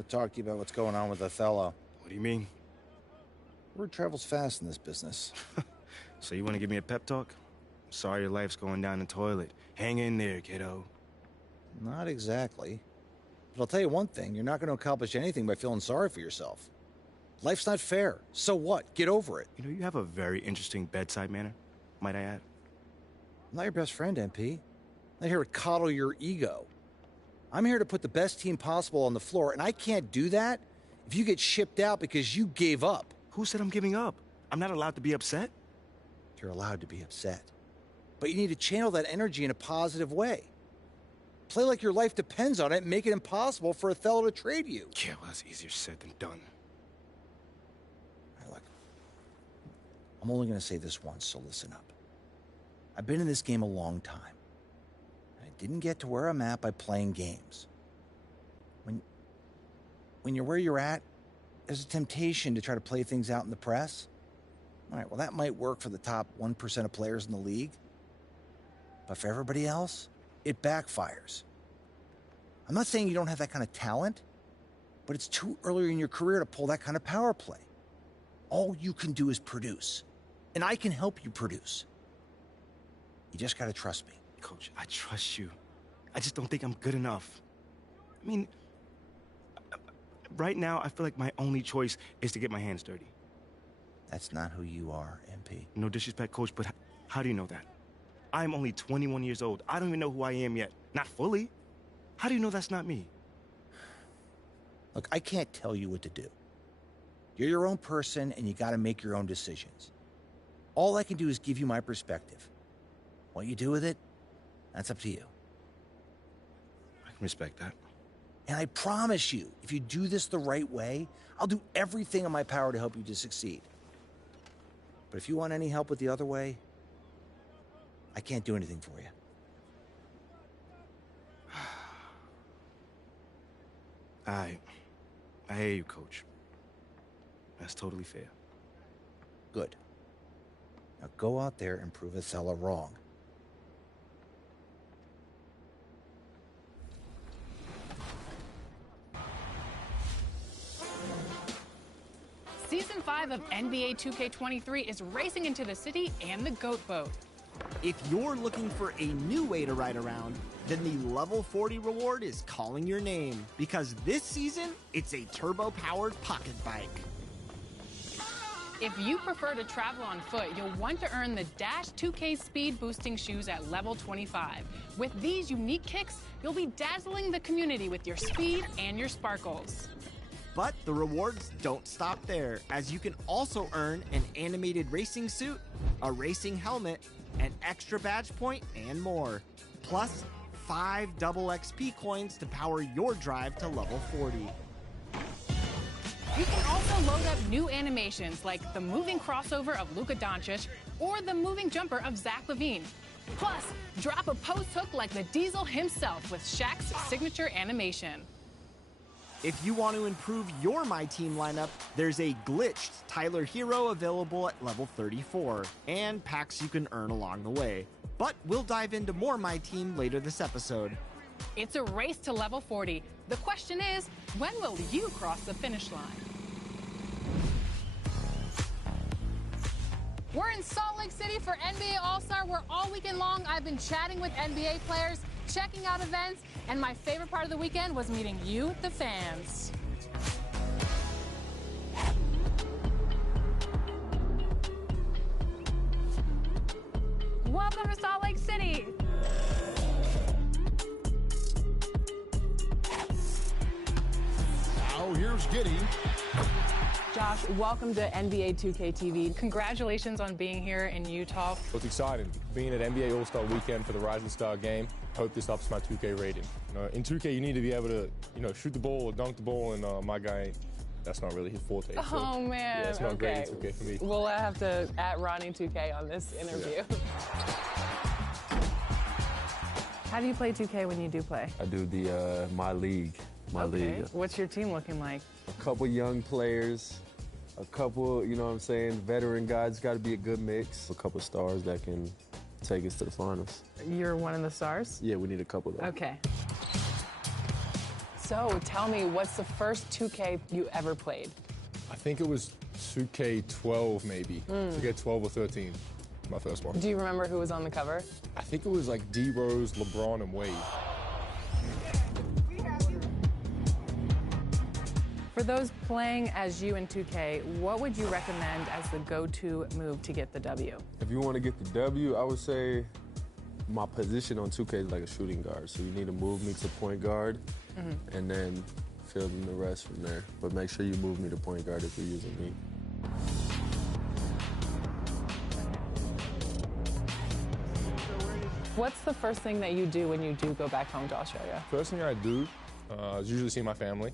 want to talk to you about what's going on with Othello. What do you mean? Word travels fast in this business. So you want to give me a pep talk? Sorry your life's going down the toilet. Hang in there, kiddo. Not exactly. But I'll tell you one thing, you're not going to accomplish anything by feeling sorry for yourself. Life's not fair. So what? Get over it. You know, you have a very interesting bedside manner, might I add. I'm not your best friend, MP. I'm not here to coddle your ego. I'm here to put the best team possible on the floor, and I can't do that if you get shipped out because you gave up. Who said I'm giving up? I'm not allowed to be upset? You're allowed to be upset. But you need to channel that energy in a positive way. Play like your life depends on it and make it impossible for Othello to trade you. Yeah, well, that's easier said than done. All right, look. I'm only going to say this once, so listen up. I've been in this game a long time. I didn't get to where I'm at by playing games. When you're where you're at, there's a temptation to try to play things out in the press. All right, well, that might work for the top 1% of players in the league. But for everybody else, it backfires. I'm not saying you don't have that kind of talent, but it's too early in your career to pull that kind of power play. All you can do is produce, and I can help you produce. You just gotta trust me. Coach, I trust you. I just don't think I'm good enough. I mean, right now, I feel like my only choice is to get my hands dirty. That's not who you are, MP. No disrespect, Coach, but how do you know that? I'm only 21 years old. I don't even know who I am yet. Not fully. How do you know that's not me? Look, I can't tell you what to do. You're your own person, and you gotta make your own decisions. All I can do is give you my perspective. What you do with it, that's up to you. I can respect that. And I promise you, if you do this the right way, I'll do everything in my power to help you to succeed. But if you want any help with the other way, I can't do anything for you. I hear you, Coach. That's totally fair. Good. Now go out there and prove Othello wrong. Season 5 of NBA 2K23 is racing into the city and the Goat Boat. If you're looking for a new way to ride around, then the Level 40 reward is calling your name. Because this season, it's a turbo-powered pocket bike. If you prefer to travel on foot, you'll want to earn the Dash 2K Speed Boosting Shoes at level 25. With these unique kicks, you'll be dazzling the community with your speed and your sparkles. But the rewards don't stop there, as you can also earn an animated racing suit, a racing helmet, an extra badge point, and more. Plus, 5 double XP coins to power your drive to level 40. You can also load up new animations like the moving crossover of Luka Doncic or the moving jumper of Zach LaVine. Plus, drop a post hook like the Diesel himself with Shaq's signature animation. If you want to improve your My Team lineup, there's a glitched Tyler Hero available at level 34, and packs you can earn along the way. But we'll dive into more My Team later this episode. It's a race to level 40. The question is, when will you cross the finish line? We're in Salt Lake City for NBA All-Star, where all weekend long I've been chatting with NBA players, checking out events, and my favorite part of the weekend was meeting you, the fans. Welcome to Salt Lake City. Now here's Giddey. Josh, welcome to NBA 2K TV. Congratulations on being here in Utah. It's exciting being at NBA All-Star Weekend for the Rising Star game. Hope this ups my 2K rating. In 2K, you need to be able to, shoot the ball or dunk the ball, and my guy, that's not really his forte. So, Oh, man. Yeah, it's not okay. great in 2K for me. We'll have to @Ronnie2K on this interview. Yeah. How do you play 2K when you do play? I do the My League. League. What's your team looking like? A couple young players, a couple, veteran guys. Got to be a good mix. A couple stars that can take us to the finals. You're one of the stars? Yeah, we need a couple though. Okay. So tell me, what's the first 2K you ever played? I think it was 2K12 maybe. 2K12 or 13, my first one. Do you remember who was on the cover? I think it was like D Rose, LeBron, and Wade. For those playing as you in 2K, what would you recommend as the go-to move to get the W? If you want to get the W, I would say my position on 2K is like a shooting guard. So you need to move me to point guard and then fill in the rest from there. But make sure you move me to point guard if you're using me. What's the first thing that you do when you do go back home to Australia? First thing I do is usually see my family,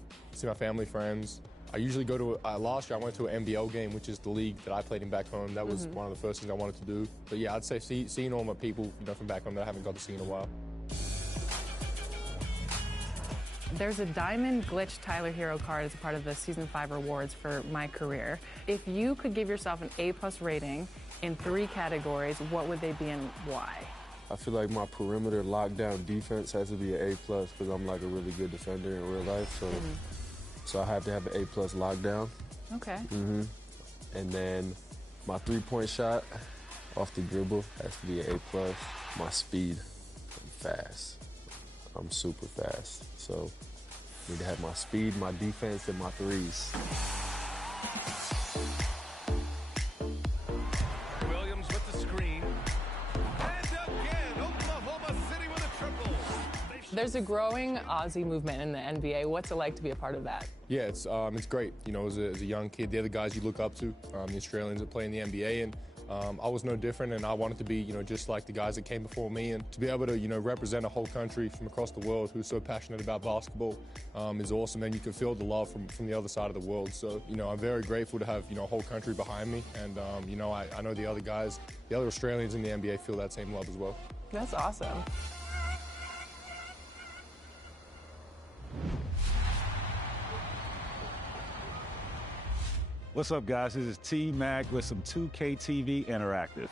friends. I usually go to, last year I went to an NBL game, which is the league that I played in back home. That was one of the first things I wanted to do. But yeah, I'd say seeing all my people, from back home that I haven't got to see in a while. There's a Diamond Glitch Tyler Hero card as a part of the Season 5 rewards for My Career. If you could give yourself an A+ rating in 3 categories, what would they be and why? I feel like my perimeter lockdown defense has to be an A+ because I'm like a really good defender in real life. So I have to have an A+ lockdown. Okay. And then my three-point shot off the dribble has to be an A+. My speed, I'm fast. I'm super fast. So I need to have my speed, my defense, and my threes. Williams with the screen. And again, Oklahoma City with a triple. There's a growing Aussie movement in the NBA. What's it like to be a part of that? Yeah, it's great. As a young kid, they're the guys you look up to, the Australians that play in the NBA, and I was no different, and I wanted to be, just like the guys that came before me, and to be able to, represent a whole country from across the world who's so passionate about basketball is awesome, and you can feel the love from the other side of the world. So, I'm very grateful to have, a whole country behind me, and, I know the other guys, the other Australians in the NBA feel that same love as well. That's awesome. What's up, guys? This is T-Mac with some 2K TV Interactive.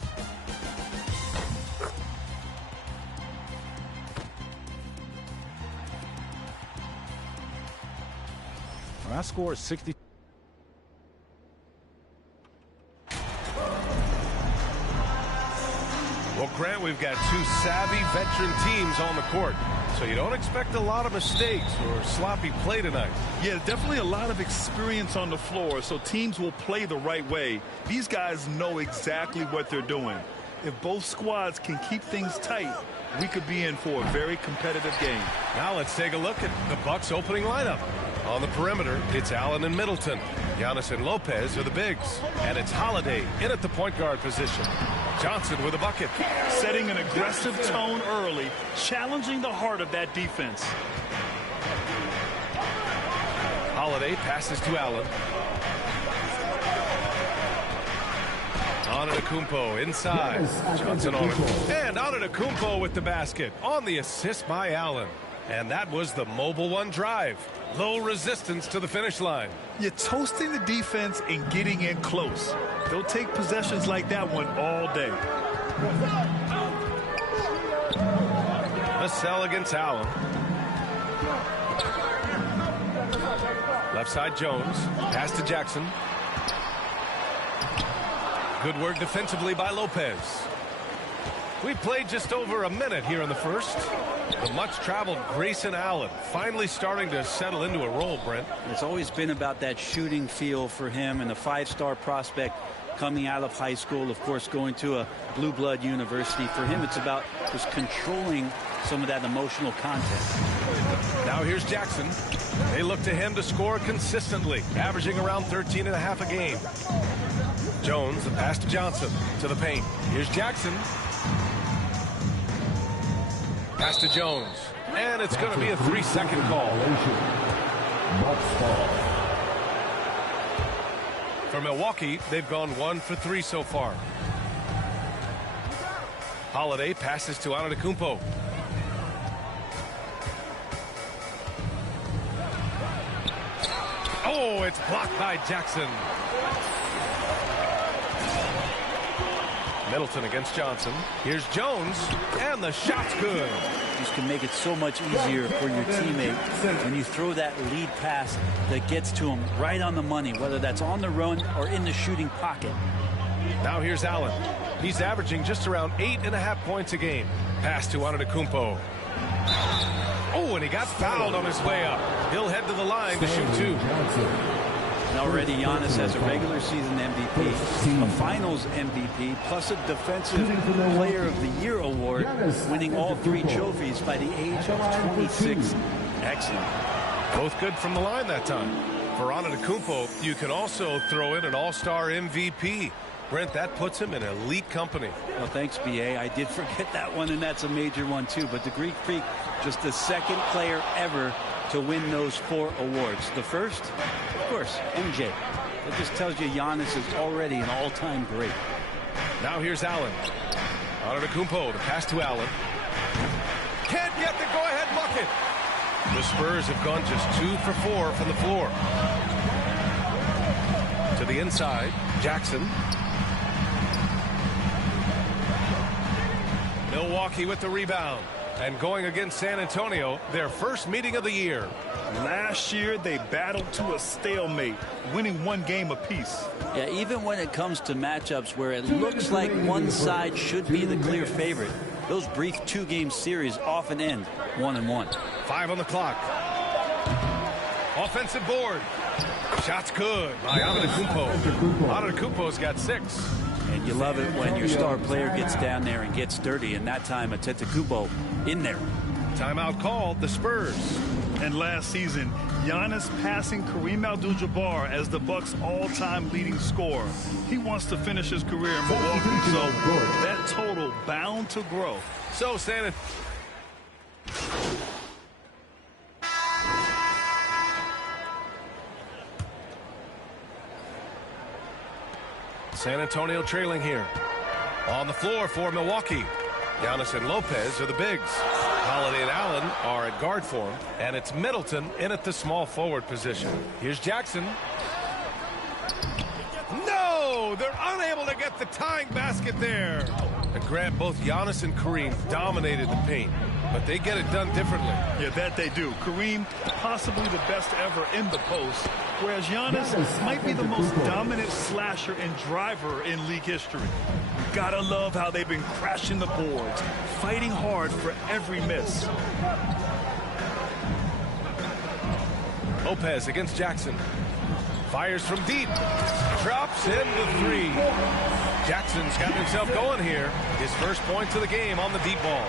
When I scored 60. Well, Grant, we've got 2 savvy veteran teams on the court, so you don't expect a lot of mistakes or sloppy play tonight. Yeah, definitely a lot of experience on the floor, so teams will play the right way. These guys know exactly what they're doing. If both squads can keep things tight, we could be in for a very competitive game. Now let's take a look at the Bucks' opening lineup. On the perimeter, it's Allen and Middleton. Giannis and Lopez are the bigs. And it's Holiday in at the point guard position. Johnson with a bucket. Setting an aggressive tone early, challenging the heart of that defense. Holiday passes to Allen. Antetokounmpo inside. Johnson on it. And Antetokounmpo with the basket on the assist by Allen. And that was the Mobile One drive. Low resistance to the finish line. You're toasting the defense and getting in close. They'll take possessions like that one all day. Vassell against Allen. Left side Jones. Pass to Jackson. Good work defensively by Lopez. We played just over a minute here in the first. The much-traveled Grayson Allen finally starting to settle into a role, Brent. It's always been about that shooting feel for him, and the 5-star prospect coming out of high school, of course, going to a blue blood university. For him, it's about just controlling some of that emotional content. Now here's Jackson. They look to him to score consistently, averaging around 13.5 a game. Jones, the pass to Johnson, to the paint. Here's Jackson. Pass to Jones. And it's going to be a 3-second call. For Milwaukee, they've gone 1 for 3 so far. Holiday passes to Antetokounmpo. Oh, it's blocked by Jackson. Middleton against Johnson. Here's Jones, and the shot's good. This can make it so much easier for your teammate when you throw that lead pass that gets to him right on the money, whether that's on the run or in the shooting pocket. Now here's Allen. He's averaging just around 8.5 points a game. Pass to Antetokounmpo. Oh, and he got fouled on his way up. He'll head to the line to shoot 2. And already Giannis has a regular season MVP, a finals MVP, plus a defensive player of the year award, winning all 3 trophies by the age of 26. Excellent. Both good from the line that time. For Antetokounmpo, you can also throw in an all-star MVP. Brent, that puts him in elite company. Well, thanks, B.A. I did forget that one, and that's a major one, too. But the Greek Freak, just the second player ever to win those 4 awards. The first, of course, MJ. It just tells you Giannis is already an all-time great. Now here's Allen. Antetokounmpo, the pass to Allen. Can't get the go-ahead bucket. The Spurs have gone just 2 for 4 from the floor. To the inside, Jackson. Milwaukee with the rebound. And going against San Antonio, their first meeting of the year. Last year, they battled to a stalemate, winning 1 game apiece. Yeah, even when it comes to matchups where it looks like one side should be the clear favorite, those brief 2-game series often end 1-1. 5 on the clock. Offensive board. Shot's good by Antetokounmpo. Antetokounmpo's got 6. And you love it when your star player gets down there and gets dirty, and that time Antetokounmpo in there. Timeout called, the Spurs. And last season, Giannis passing Kareem Abdul-Jabbar as the Bucks' all-time leading scorer. He wants to finish his career in Milwaukee, so that total bound to grow. So, San Antonio trailing here. On the floor for Milwaukee. Giannis and Lopez are the bigs. Holiday and Allen are at guard for him. And it's Middleton in at the small forward position. Here's Jackson. No! They're unable to get the tying basket there. And Grant, both Giannis and Kareem dominated the paint. But they get it done differently. Yeah, that they do. Kareem, possibly the best ever in the post, whereas Giannis might be the most dominant slasher and driver in league history. Gotta love how they've been crashing the boards, fighting hard for every miss. Lopez against Jackson. Fires from deep. Drops in the 3. Jackson's got himself going here. His first points of the game on the deep ball.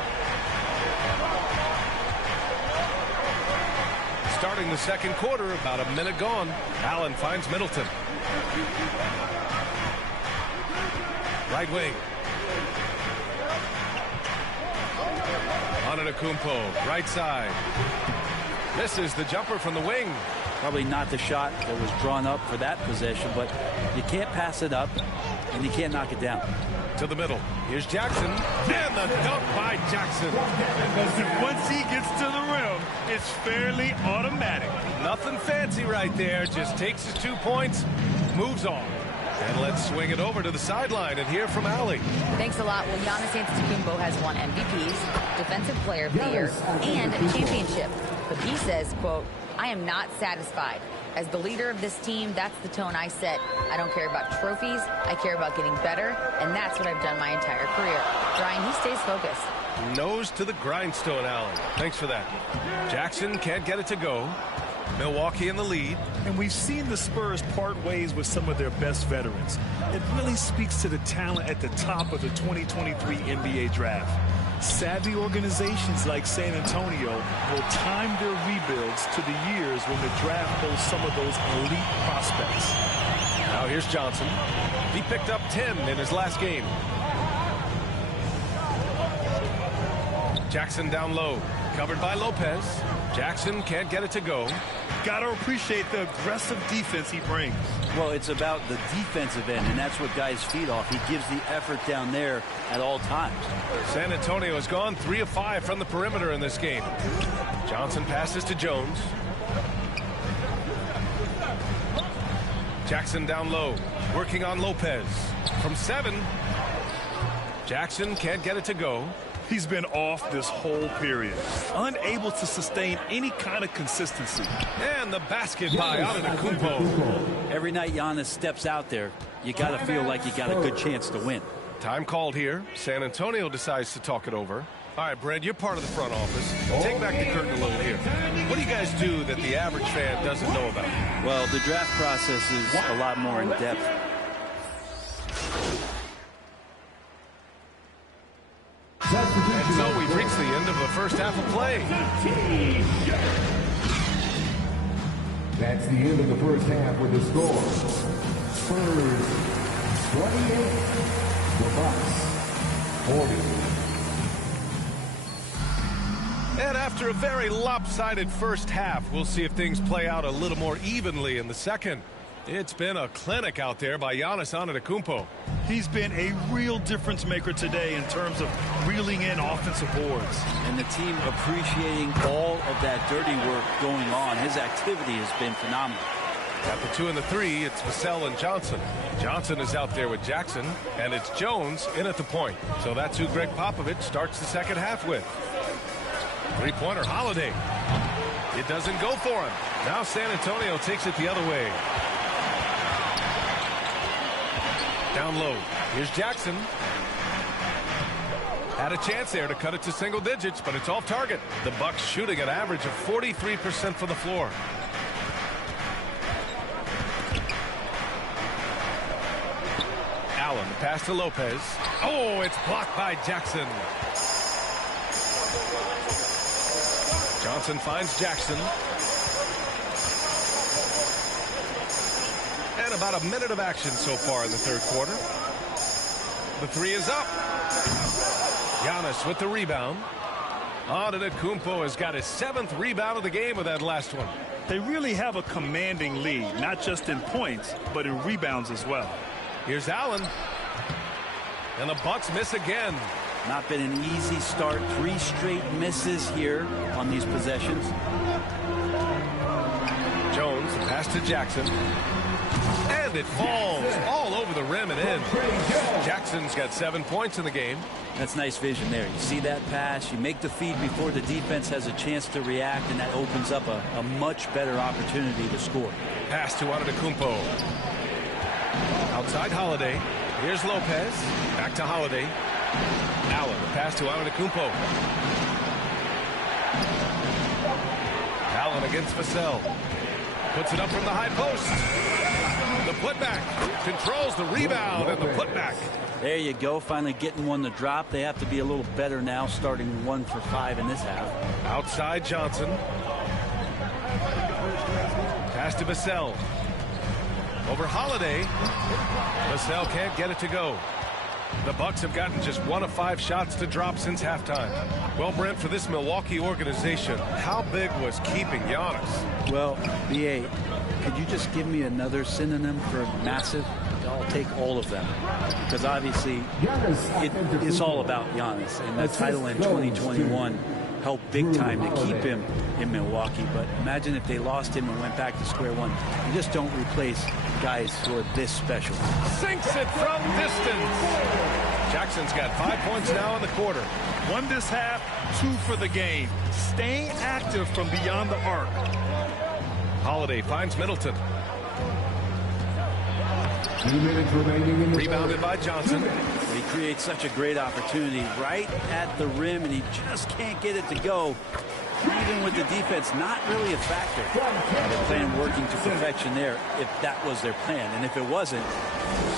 Starting the second quarter, about a minute gone. Allen finds Middleton. Right wing. Antetokounmpo, right side. Misses the jumper from the wing. Probably not the shot that was drawn up for that possession, but you can't pass it up, and you can't knock it down. To the middle. Here's Jackson. And the dunk by Jackson. Once he gets to the rim, it's fairly automatic. Nothing fancy right there. Just takes his 2 points, moves on. And let's swing it over to the sideline and hear from Allie. Thanks a lot. Well, Giannis Antetokounmpo has won MVPs, Defensive Player of the Year, and a championship. But he says, quote, I am not satisfied. As the leader of this team, that's the tone I set. I don't care about trophies. I care about getting better, and that's what I've done my entire career. Brian, he stays focused. Nose to the grindstone, Allen. Thanks for that. Jackson can't get it to go. Milwaukee in the lead. And we've seen the Spurs part ways with some of their best veterans. It really speaks to the talent at the top of the 2023 NBA draft. Savvy organizations like San Antonio will time their rebuilds to the years when the draft holds some of those elite prospects. Now here's Johnson. He picked up 10 in his last game. Jackson down low. Covered by Lopez. Jackson can't get it to go. Gotta appreciate the aggressive defense he brings. Well, it's about the defensive end, and that's what guys feed off. He gives the effort down there at all times. San Antonio has gone 3 of 5 from the perimeter in this game. Johnson passes to Jones. Jackson down low, working on Lopez. From 7. Jackson can't get it to go. He's been off this whole period, unable to sustain any kind of consistency. And the basket by Antetokounmpo. Every night Giannis steps out there, you got to feel like you got a good chance to win. Time called here. San Antonio decides to talk it over. All right, Brent, you're part of the front office. Take back the curtain a little here. What do you guys do that the average fan doesn't know about? Well, the draft process is a lot more in depth. And so we've reached the end of the first half of play. That's the end of the first half with the score. Spurs 28, the Bucks 40. And after a very lopsided first half, we'll see if things play out a little more evenly in the second. It's been a clinic out there by Giannis Antetokounmpo. He's been a real difference maker today in terms of reeling in offensive boards. And the team appreciating all of that dirty work going on. His activity has been phenomenal. At the 2 and the 3, it's Vassell and Johnson. Johnson is out there with Jackson, and it's Jones in at the point. So that's who Greg Popovich starts the second half with. Three-pointer, Holiday. It doesn't go for him. Now San Antonio takes it the other way. Down low. Here's Jackson. Had a chance there to cut it to single digits, but it's off target. The Bucks shooting an average of 43% from the floor. Allen, pass to Lopez. Oh, it's blocked by Jackson. Johnson finds Jackson. And about a minute of action so far in the third quarter. The three is up. Giannis with the rebound. Antetokounmpo has got his 7th rebound of the game with that last one. They really have a commanding lead, not just in points, but in rebounds as well. Here's Allen. And the Bucks miss again. Not been an easy start. 3 straight misses here on these possessions. Jones, pass to Jackson. And it falls all over the rim and in. Jackson's got 7 points in the game. That's nice vision there. You see that pass, you make the feed before the defense has a chance to react, and that opens up a much better opportunity to score. Pass to Antetokounmpo. Outside Holiday. Here's Lopez. Back to Holiday. Allen, the pass to Antetokounmpo. Allen against Vassell. Puts it up from the high post. The putback. Controls the rebound and the putback. There you go. Finally getting one to drop. They have to be a little better now, starting 1 for 5 in this half. Outside Johnson. Pass to Vassell. Over Holiday. Vassell can't get it to go. The Bucks have gotten just 1 of 5 shots to drop since halftime. Well, Brent, for this Milwaukee organization, how big was keeping Giannis? Well, B.A., could you just give me another synonym for massive? I'll take all of them. Because obviously, it's all about Giannis. And the title in 2021 helped big time to keep him in Milwaukee. But imagine if they lost him and went back to square one. You just don't replace guys who are this special. Sinks it from distance. Jackson's got 5 points now in the quarter. 1 this half, 2 for the game. Staying active from beyond the arc. Holiday finds Middleton. 2 minutes remaining in the Rebounded by Johnson. He creates such a great opportunity right at the rim, and he just can't get it to go. Even with the defense not really a factor. The plan working to perfection there, if that was their plan. And if it wasn't,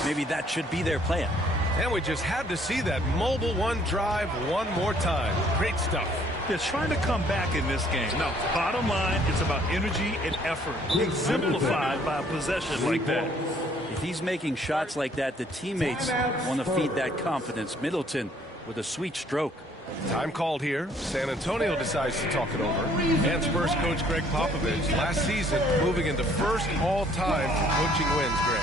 maybe that should be their plan. And we just had to see that mobile one drive one more time. Great stuff. They're trying to come back in this game. Now, bottom line, it's about energy and effort, exemplified by a possession like that. If he's making shots like that, the teammates want to feed that confidence. Middleton with a sweet stroke. Time called here. San Antonio decides to talk it over. And Spurs coach Greg Popovich, last season, moving into first all-time for coaching wins, Greg.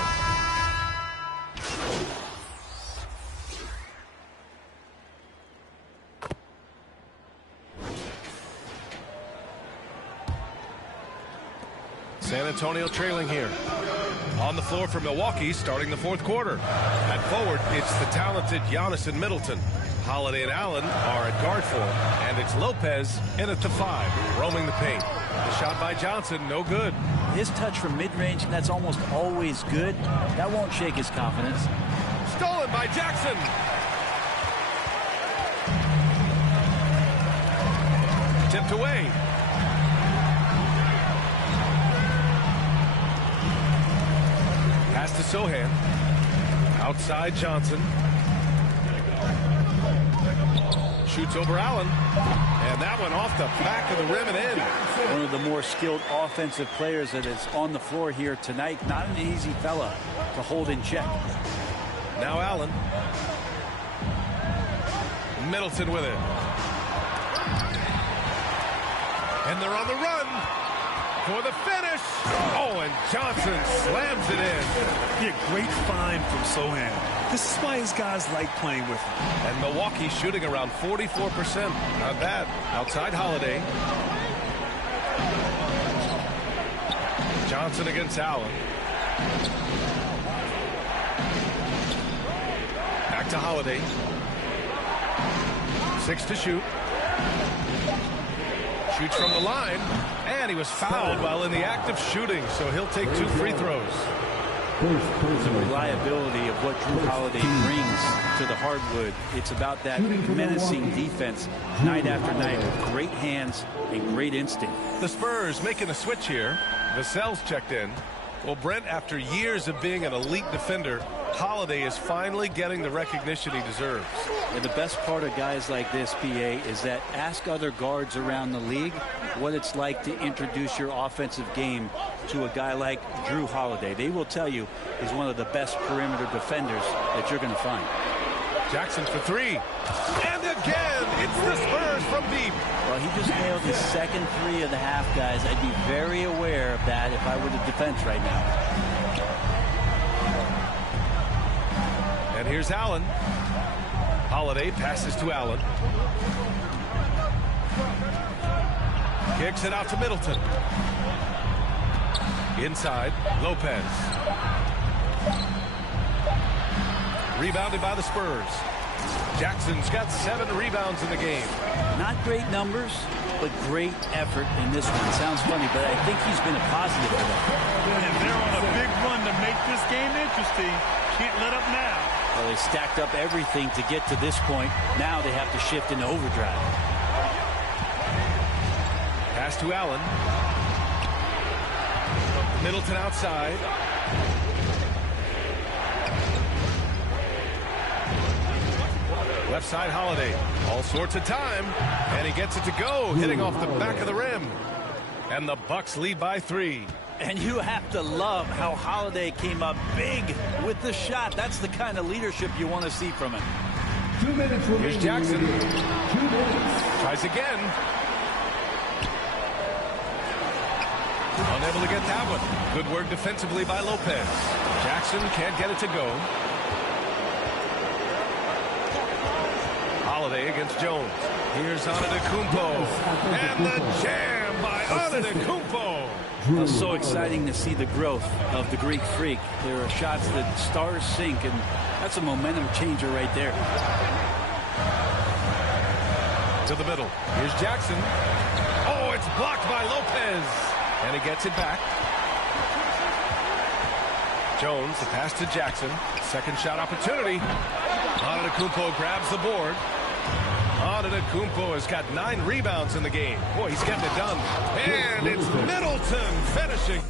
San Antonio trailing here. On the floor for Milwaukee, starting the fourth quarter. At forward, it's the talented Giannis and Middleton. Holiday and Allen are at guard for him, and it's Lopez in at the 5, roaming the paint. The shot by Johnson, no good. His touch from mid-range, that's almost always good. That won't shake his confidence. Stolen by Jackson. Tipped away. Pass to Sohan. Outside Johnson. Shoots over Allen. And that one off the back of the rim and in. One of the more skilled offensive players that is on the floor here tonight. Not an easy fella to hold in check. Now Allen. Middleton with it. And they're on the run for the finish. Oh, and Johnson slams it in. Yeah, great find from Sohan. This is why his guys like playing with him. And Milwaukee shooting around 44%. Not bad. Outside Holiday. Johnson against Allen. Back to Holiday. 6 to shoot. Shoots from the line, and he was fouled while in the act of shooting, so he'll take 2 free throws. The reliability of what Jrue Holiday brings to the hardwood. It's about that menacing defense night after night with great hands and great instinct. The Spurs making a switch here. Vassell's checked in. Well, Brent, after years of being an elite defender, Holiday is finally getting the recognition he deserves. And the best part of guys like this, PA, is that ask other guards around the league what it's like to introduce your offensive game to a guy like Jrue Holiday. They will tell you he's one of the best perimeter defenders that you're going to find. Jackson for 3. And again, it's the Spurs from deep. Well, he just nailed his second 3 of the half, guys. I'd be very aware of that if I were the defense right now. And here's Allen. Holiday passes to Allen. Kicks it out to Middleton. Inside, Lopez. Rebounded by the Spurs. Jackson's got 7 rebounds in the game. Not great numbers, but great effort in this one. Sounds funny, but I think he's been a positive for them. And they're on a big run to make this game interesting. Can't let up now. Well, they stacked up everything to get to this point. Now they have to shift into overdrive. Pass to Allen. Middleton outside. Left side Holiday. All sorts of time. And he gets it to go, hitting off the back of the rim. And the Bucks lead by 3. And you have to love how Holiday came up big with the shot. That's the kind of leadership you want to see from him. 2 minutes remaining. Here's Jackson. 2 minutes. Tries again. Unable to get that one. Good work defensively by Lopez. Jackson can't get it to go. Holiday against Jones. Here's Antetokounmpo. And the jam by Antetokounmpo. It's so exciting to see the growth of the Greek Freak. There are shots that stars sink, and that's a momentum changer right there. To the middle. Here's Jackson. Oh, it's blocked by Lopez. And he gets it back. Jones, the pass to Jackson. Second shot opportunity. Antetokounmpo grabs the board. Antetokounmpo has got 9 rebounds in the game. Boy, he's getting it done. And it's Middleton finishing.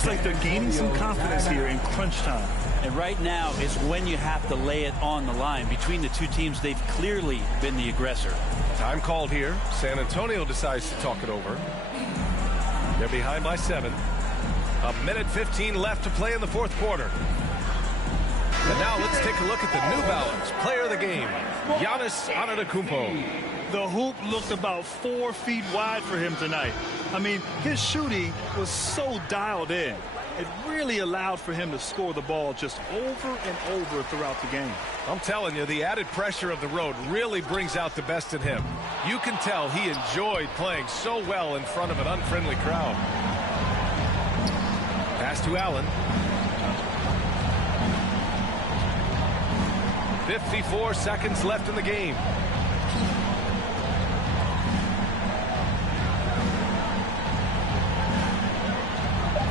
looks like they're gaining some confidence here in crunch time. And right now is when you have to lay it on the line. Between the two teams, they've clearly been the aggressor. Time called here. San Antonio decides to talk it over. They're behind by 7. A minute 15 left to play in the fourth quarter. And now let's take a look at the New Balance player of the game, Giannis Antetokounmpo. The hoop looked about 4 feet wide for him tonight. I mean, his shooting was so dialed in. It really allowed for him to score the ball just over and over throughout the game. I'm telling you, the added pressure of the road really brings out the best in him. You can tell he enjoyed playing so well in front of an unfriendly crowd. Pass to Allen. 54 seconds left in the game.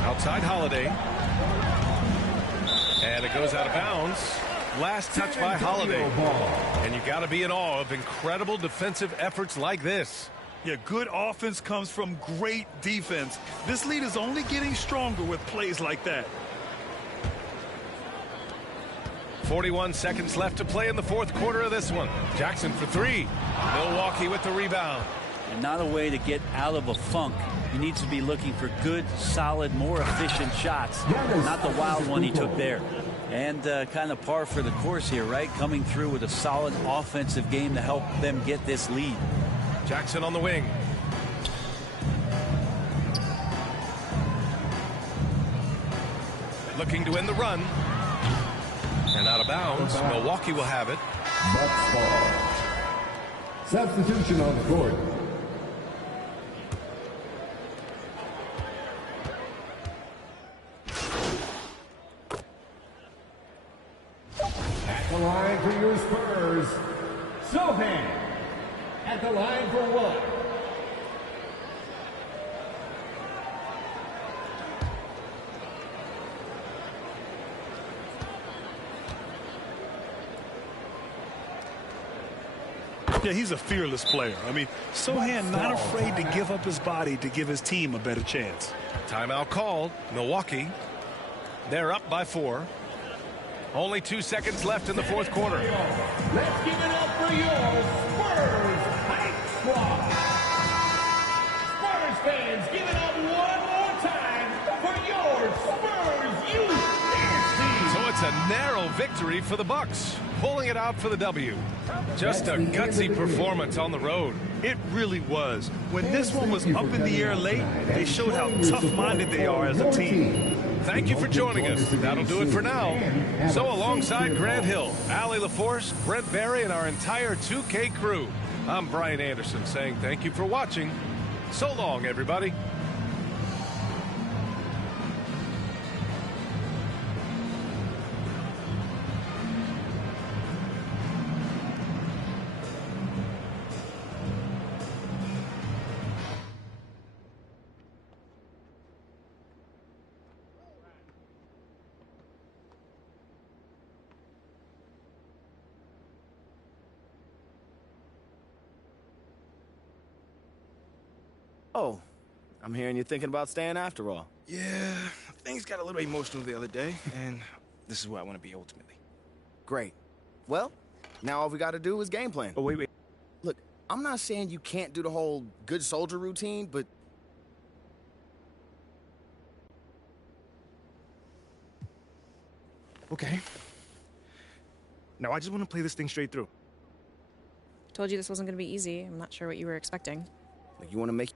Outside Holiday. And it goes out of bounds. Last touch by Holiday. And you got to be in awe of incredible defensive efforts like this. Yeah, good offense comes from great defense. This lead is only getting stronger with plays like that. 41 seconds left to play in the fourth quarter of this one. Jackson for 3. Milwaukee with the rebound. And not a way to get out of a funk. He needs to be looking for good, solid, more efficient shots. Not the wild one he took there. And kind of par for the course here, right? Coming through with a solid offensive game to help them get this lead. Jackson on the wing. Looking to end the run. And out of bounds. Milwaukee will have it. Bucks ball. Substitution on the court. At the line for your Spurs, Sohan. At the line for what? Yeah, he's a fearless player. I mean, Sohan not afraid to give up his body to give his team a better chance. Timeout called. Milwaukee. They're up by 4. Only 2 seconds left in the fourth quarter. Let's give it up for your Spurs Hype Squad. Spurs fans, give it up one more time for your Spurs Youth. So it's a narrow victory for the Bucks, pulling it out for the W. Just a gutsy performance on the road. It really was. When this one was up in the air late, they showed how tough-minded they are as a team. Thank you for joining us. That'll do it for now. So alongside Grant Hill, Allie LaForce, Brent Barry, and our entire 2K crew, I'm Brian Anderson saying thank you for watching. So long, everybody. Oh, I'm hearing you're thinking about staying after all. Yeah, things got a little emotional the other day, and this is where I want to be ultimately. Great. Well, now all we got to do is game plan. Oh, wait. Look, I'm not saying you can't do the whole good soldier routine, but... Okay. Now, I just want to play this thing straight through. Told you this wasn't going to be easy. I'm not sure what you were expecting. Like, you want to make...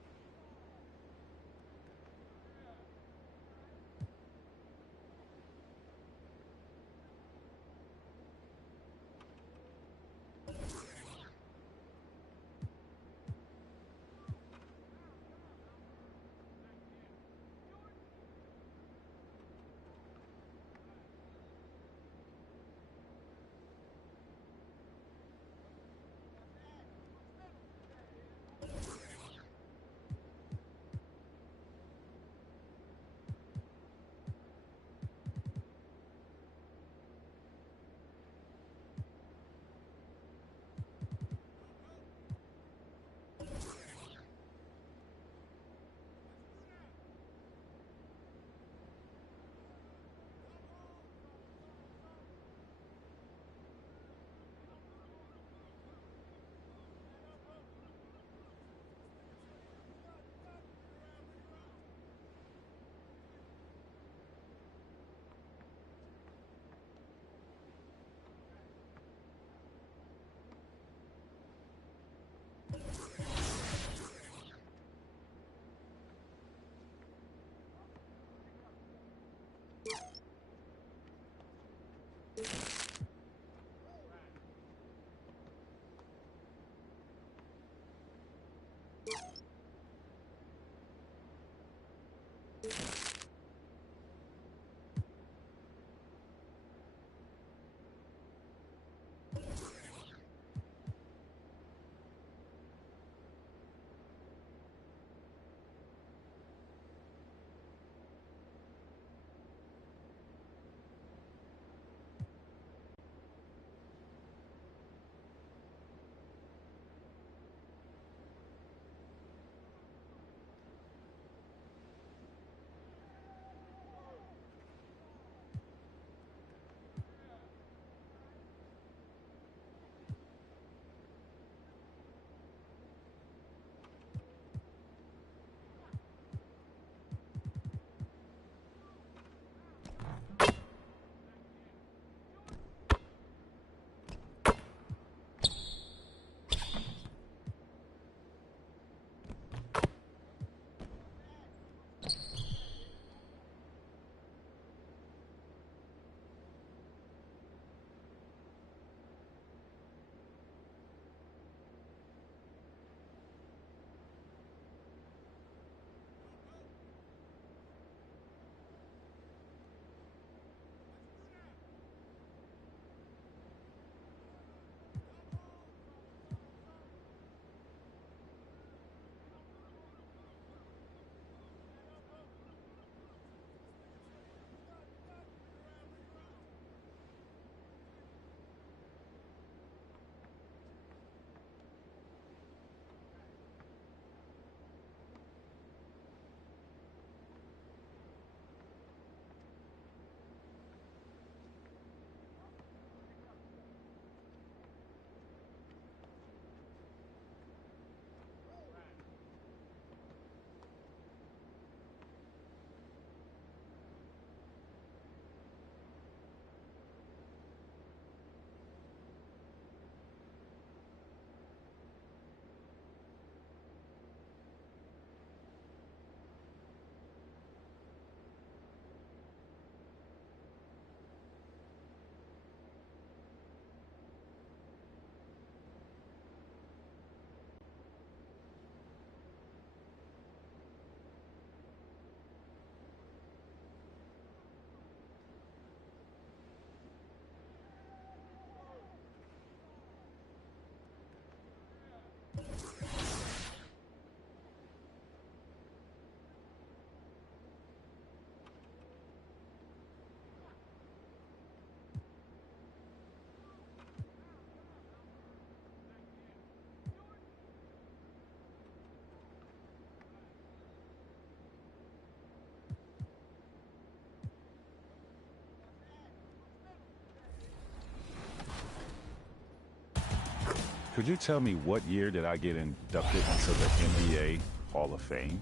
Could you tell me what year did I get inducted into the NBA Hall of Fame?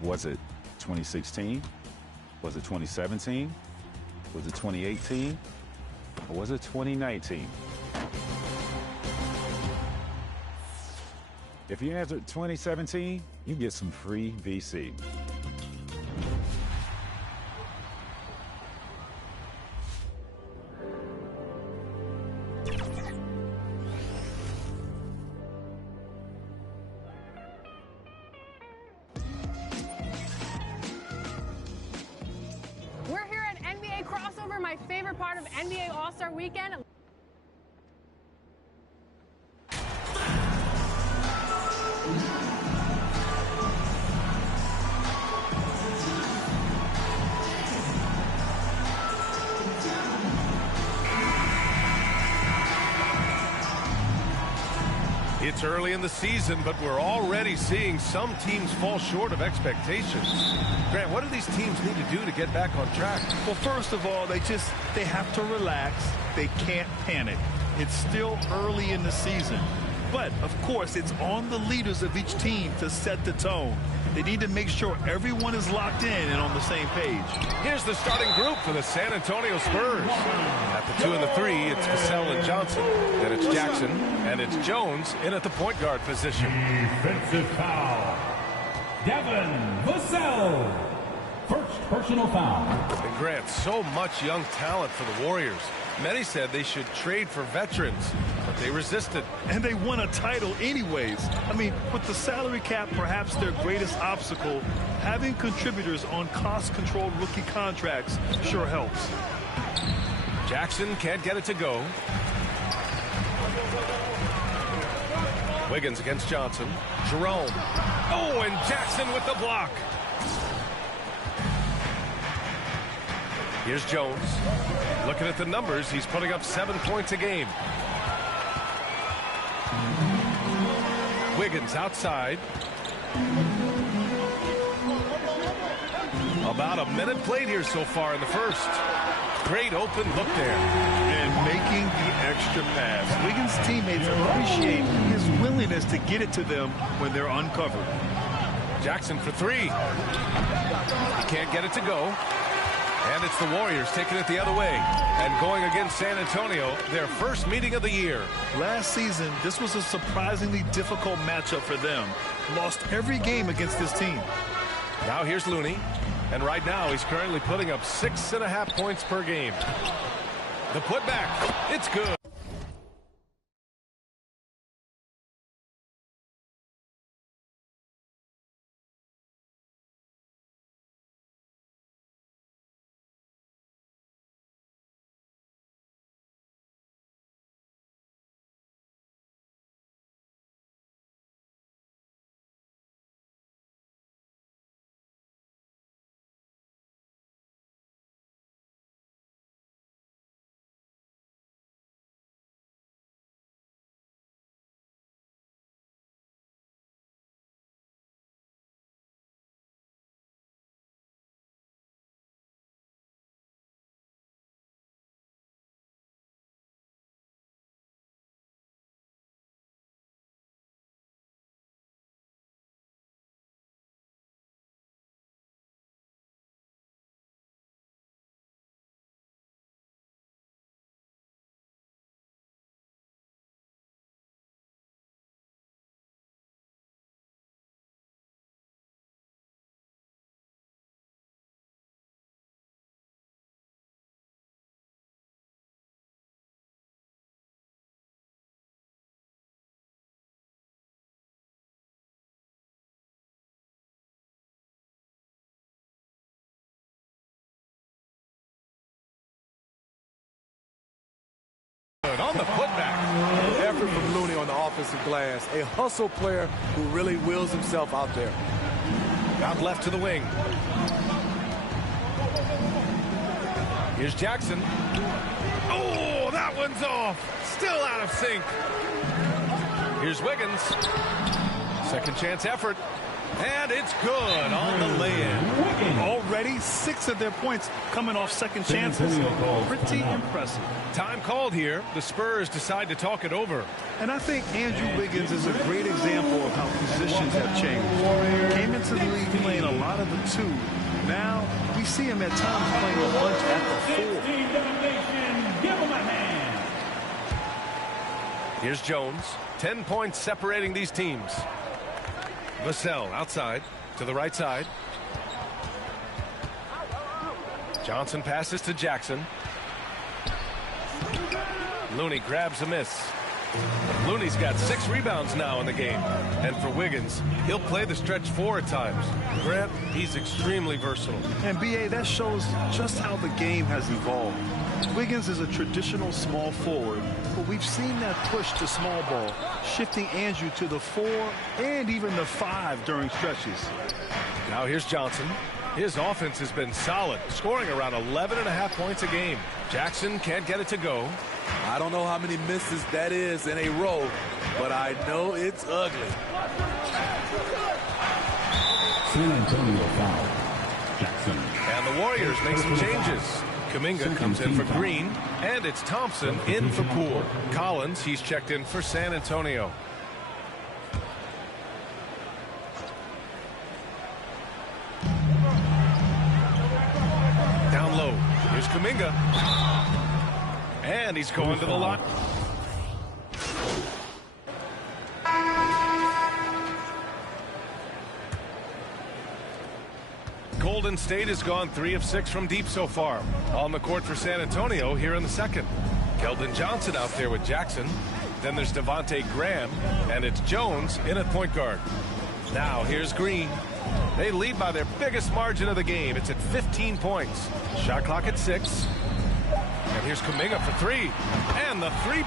Was it 2016? Was it 2017? Was it 2018? Or was it 2019? If you answered 2017, you get some free VC. We're here at NBA Crossover, my favorite part of NBA All-Star Weekend. It's early in the season, but we're already seeing some teams fall short of expectations. Grant, what do these teams need to do to get back on track? Well, first of all, they have to relax. They can't panic. It's still early in the season. But, of course, it's on the leaders of each team to set the tone. They need to make sure everyone is locked in and on the same page. Here's the starting group for the San Antonio Spurs. At the 2 and the 3, it's Vassell and Johnson. Then it's Jackson, and it's Jones in at the point guard position. Defensive foul. Devin Vassell. First personal foul. And Grant, so much young talent for the Warriors. Many said they should trade for veterans, but they resisted. And they won a title anyways. I mean, with the salary cap perhaps their greatest obstacle, having contributors on cost-controlled rookie contracts sure helps. Jackson can't get it to go. Wiggins against Johnson. Jerome. Oh, and Jackson with the block. Here's Jones. Looking at the numbers, he's putting up 7 points a game. Wiggins outside. About a minute played here so far in the first. Great open look there. And making the extra pass. Wiggins' teammates appreciate his willingness to get it to them when they're uncovered. Jackson for 3. He can't get it to go. And it's the Warriors taking it the other way and going against San Antonio, their first meeting of the year. Last season, this was a surprisingly difficult matchup for them. Lost every game against this team. Now here's Looney. And right now, he's currently putting up 6.5 points per game. The putback, it's good. On the putback. Effort from Looney on the offensive glass. A hustle player who really wills himself out there. Out left to the wing. Here's Jackson. Oh, that one's off. Still out of sync. Here's Wiggins. Second chance effort. And it's good on the lay-in. Already 6 of their points coming off second chances. Pretty impressive. Time called here. The Spurs decide to talk it over. And I think Andrew Wiggins is a great example of how positions have changed. Came into the league playing a lot of the 2. Now we see him at times playing a bunch at the 4. Give him a hand. Here's Jones. 10 points separating these teams. Vassell outside to the right side. Johnson passes to Jackson. Looney grabs a miss. Looney's got 6 rebounds now in the game. And for Wiggins, he'll play the stretch 4 at times. Grant, he's extremely versatile. And B.A., that shows just how the game has evolved. Wiggins is a traditional small forward, but we've seen that push to small ball, shifting Andrew to the 4 and even the 5 during stretches. Now here's Johnson. His offense has been solid, scoring around 11.5 points a game. Jackson can't get it to go. I don't know how many misses that is in a row, but I know it's ugly. San Antonio foul. Jackson. And the Warriors make some changes. Kuminga comes in for Green, and it's Thompson in for Poole. Collins, he's checked in for San Antonio. Down low. Here's Kuminga. And he's going to the line. Golden State has gone 3 of 6 from deep so far. On the court for San Antonio here in the second. Keldon Johnson out there with Jackson. Then there's Devontae Graham, and it's Jones in at point guard. Now here's Green. They lead by their biggest margin of the game. It's at 15 points. Shot clock at 6. And here's Kuminga for 3. And the 3.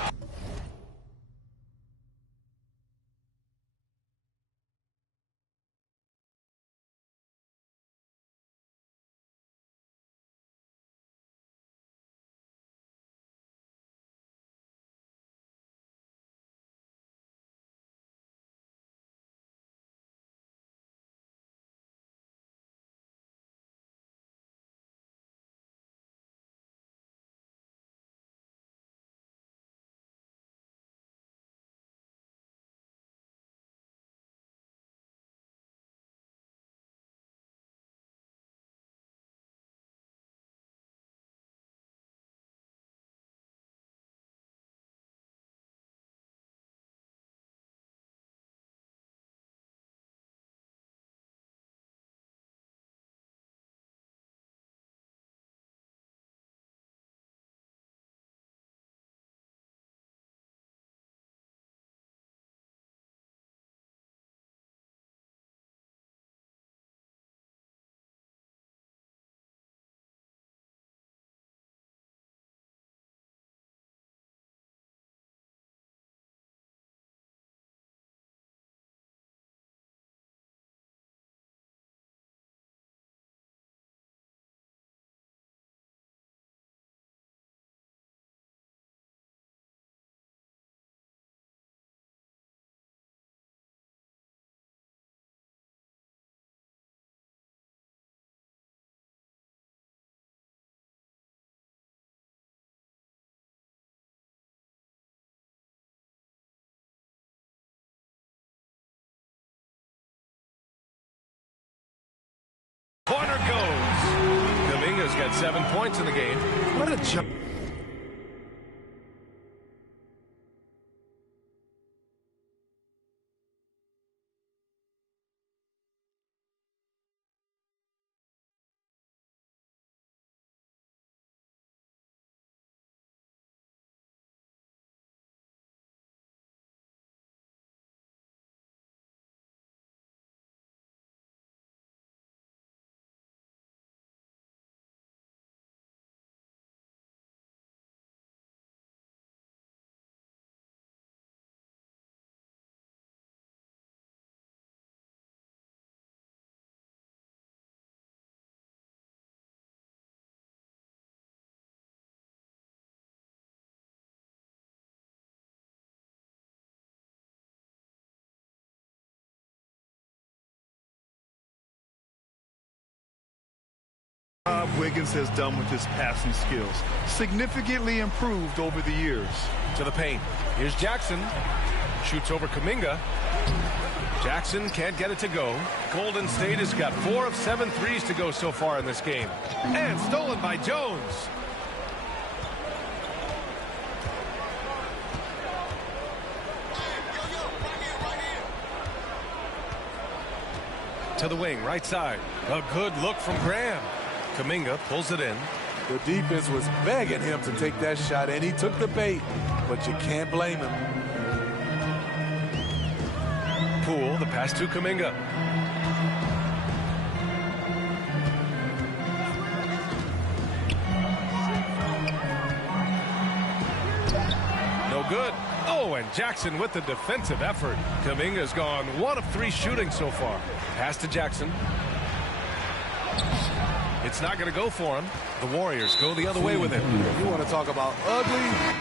Corner goes. Kuminga's got 7 points in the game. What a jump. Wiggins has done with his passing skills. Significantly improved over the years. To the paint. Here's Jackson. Shoots over Kuminga. Jackson can't get it to go. Golden State has got 4 of 7 threes to go so far in this game. And stolen by Jones. To the wing, right side. A good look from Graham. Kuminga pulls it in. The defense was begging him to take that shot, and he took the bait, but you can't blame him. Poole, the pass to Kuminga. No good. Oh, and Jackson with the defensive effort. Kuminga's gone 1 of 3 shooting so far. Pass to Jackson. It's not going to go for him. The Warriors go the other way with it. You want to talk about ugly?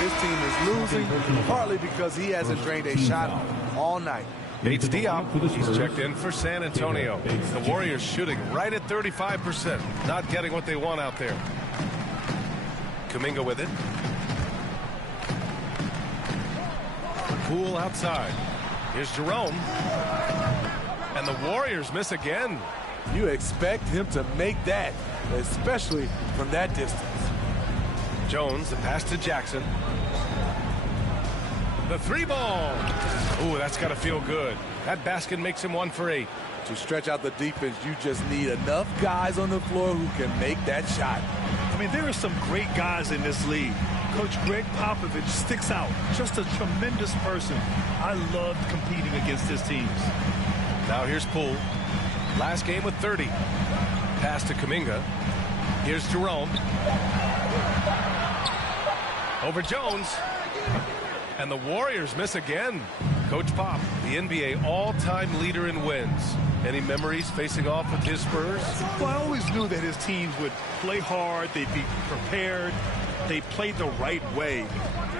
His team is losing, partly because he hasn't drained a shot all night. Bates Diop, he's checked in for San Antonio. The Warriors shooting right at 35%, not getting what they want out there. Kuminga with it. Poole outside. Here's Jerome. And the Warriors miss again. You expect him to make that, especially from that distance. Jones, the pass to Jackson. The three ball. Ooh, that's got to feel good. That basket makes him 1 for 8. To stretch out the defense, you just need enough guys on the floor who can make that shot. I mean, there are some great guys in this league. Coach Greg Popovich sticks out. Just a tremendous person. I loved competing against his teams. Now here's Poole. Last game with 30. Pass to Kuminga. Here's Jerome. Over Jones. And the Warriors miss again. Coach Pop, the NBA all-time leader in wins. Any memories facing off with his Spurs? Well, I always knew that his teams would play hard. They'd be prepared. They played the right way.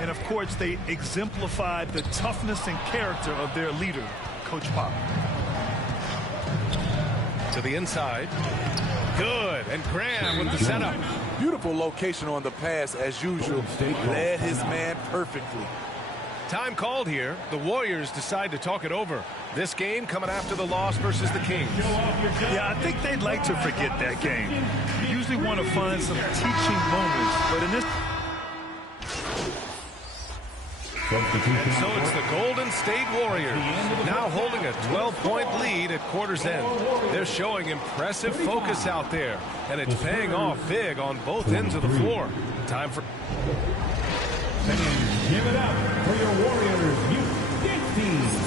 And, of course, they exemplified the toughness and character of their leader, Coach Pop. To the inside. Good. And Graham with the setup. Beautiful location on the pass, as usual. Led his man perfectly. Time called here. The Warriors decide to talk it over. This game coming after the loss versus the Kings. Yeah, I think they'd like to forget that game. You usually want to find some teaching moments, but in this... And so it's the Golden State Warriors, now holding a 12-point lead at quarter's end. They're showing impressive focus out there, and it's paying off big on both ends of the floor. Time for... Give it up for your Warriors Youth Game Team.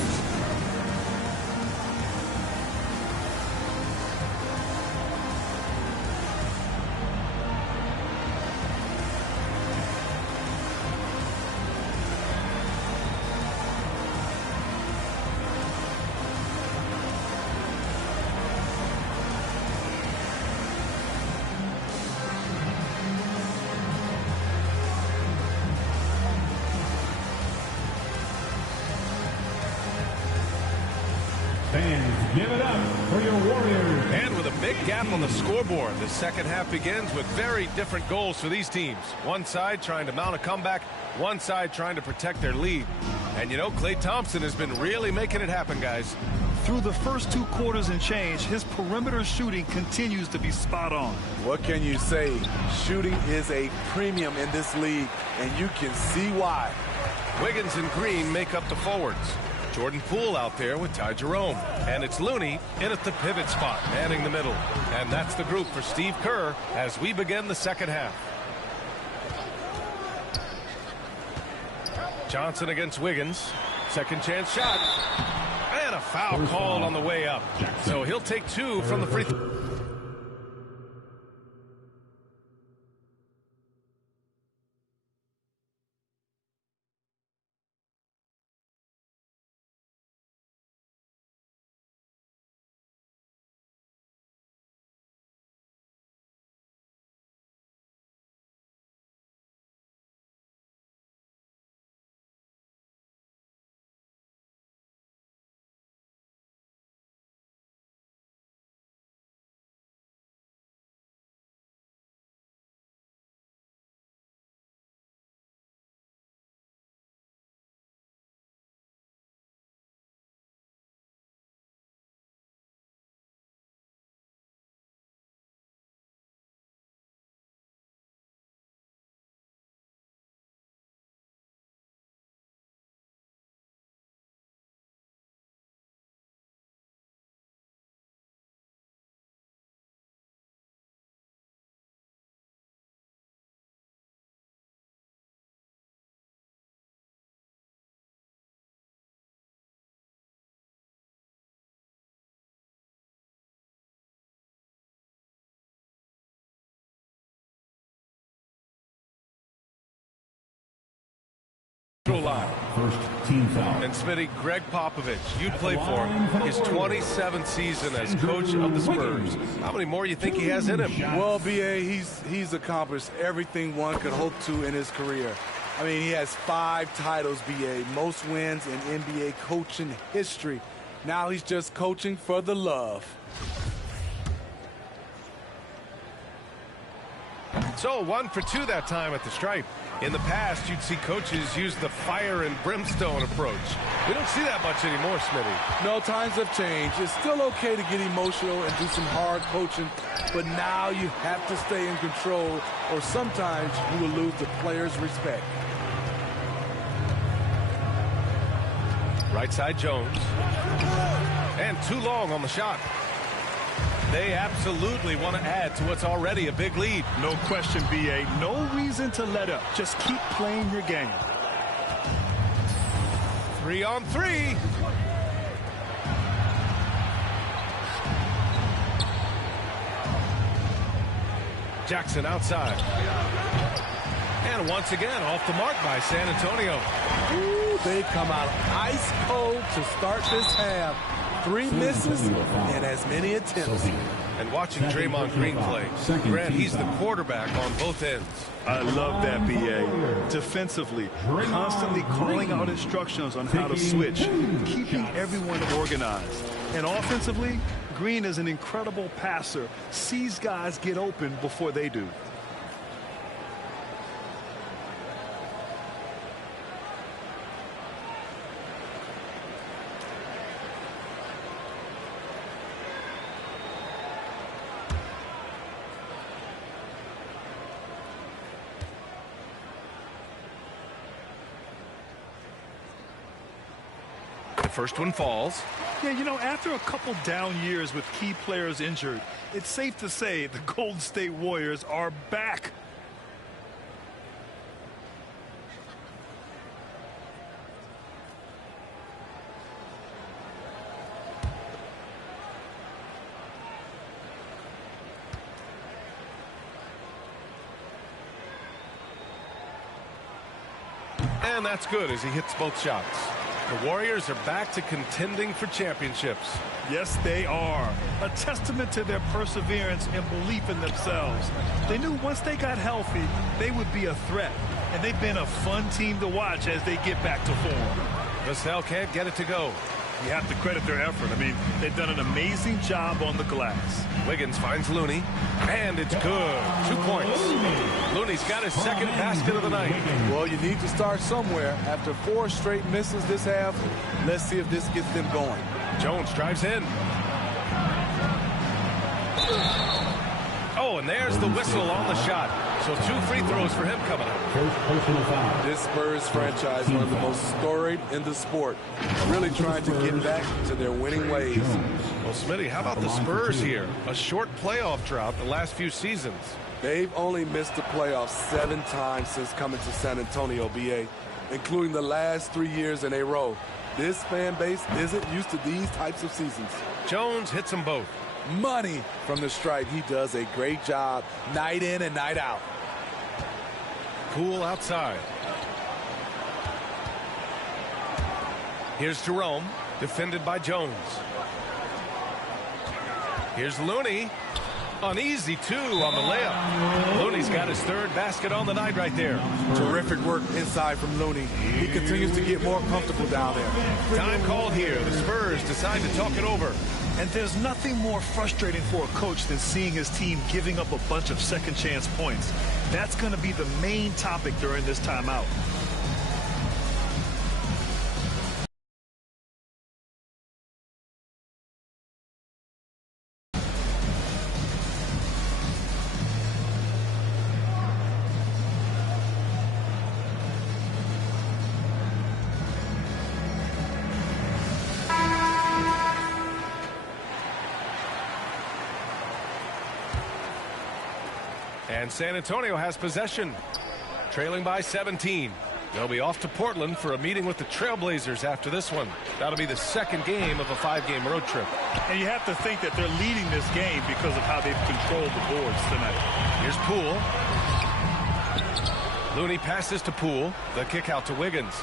Fans, give it up for your Warriors. And with a big gap on the scoreboard, the second half begins with very different goals for these teams. One side trying to mount a comeback, one side trying to protect their lead. And you know, Klay Thompson has been really making it happen, guys. Through the first 2 quarters and change, his perimeter shooting continues to be spot on. What can you say? Shooting is a premium in this league, and you can see why. Wiggins and Green make up the forwards. Jordan Poole out there with Ty Jerome. And it's Looney in at the pivot spot, manning the middle. And that's the group for Steve Kerr as we begin the second half. Johnson against Wiggins. Second chance shot. And a foul called on the way up. So he'll take 2 from the free throw. Line. First team foul. And Smitty, Greg Popovich, you played for him. His 27th season as coach of the Spurs. How many more you think he has in him? Well, B.A., he's accomplished everything one could hope to in his career. I mean, he has 5 titles, BA, most wins in NBA coaching history. Now he's just coaching for the love. So 1 for 2 that time at the stripe. In the past, you'd see coaches use the fire and brimstone approach. We don't see that much anymore, Smitty. No, times have changed. It's still okay to get emotional and do some hard coaching, but now you have to stay in control, or sometimes you will lose the players' respect. Right side Jones. And too long on the shot. They absolutely want to add to what's already a big lead. No question, BA. No reason to let up. Just keep playing your game. 3 on 3. Jackson outside. And once again, off the mark by San Antonio. Ooh, they come out ice cold to start this half. 3 misses and as many attempts. And watching Draymond Green play, Grant, he's the quarterback on both ends. I love that, BA. Defensively, constantly calling out instructions on how to switch, keeping everyone organized. And offensively, Green is an incredible passer, sees guys get open before they do. First one falls. Yeah, you know, after a couple down years with key players injured, it's safe to say the Golden State Warriors are back. And that's good as he hits both shots. The Warriors are back to contending for championships. Yes, they are. A testament to their perseverance and belief in themselves. They knew once they got healthy, they would be a threat. And they've been a fun team to watch as they get back to form. Vassell can't get it to go. You have to credit their effort. I mean, they've done an amazing job on the glass. Wiggins finds Looney, and it's good. 2 points. Looney's got his second basket of the night. Well, you need to start somewhere. After 4 straight misses this half, let's see if this gets them going. Jones drives in. Oh, and there's the whistle on the shot. So 2 free throws for him coming up. This Spurs franchise, one of the most storied in the sport, really trying to get back to their winning ways. Well, Smitty, how about the Spurs here? A short playoff drought the last few seasons. They've only missed the playoffs 7 times since coming to San Antonio, BA, including the last 3 years in a row. This fan base isn't used to these types of seasons. Jones hits them both. Money from the stripe. He does a great job night in and night out. Poole outside. Here's Jerome, defended by Jones. Here's Looney. An easy 2 on the layup. Looney's got his 3rd basket on the night right there. Terrific work inside from Looney. He continues to get more comfortable down there. Time called here. The Spurs decide to talk it over. And there's nothing more frustrating for a coach than seeing his team giving up a bunch of second chance points. That's going to be the main topic during this timeout. And San Antonio has possession, trailing by 17. They'll be off to Portland for a meeting with the Trailblazers after this one. That'll be the 2nd game of a 5-game road trip. And you have to think that they're leading this game because of how they've controlled the boards tonight. Here's Poole. Looney passes to Poole. The kick out to Wiggins.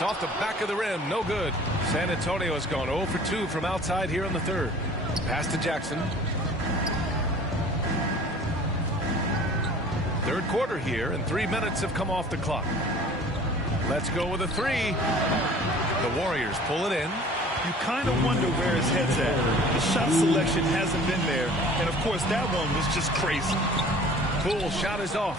It's off the back of the rim. No good. San Antonio has gone 0 for 2 from outside here in the third. Pass to Jackson. Third quarter here, and 3 minutes have come off the clock. Let's go with a three. The Warriors pull it in. You kind of wonder where his head's at. The shot selection hasn't been there. And, of course, that one was just crazy. Poole shot is off.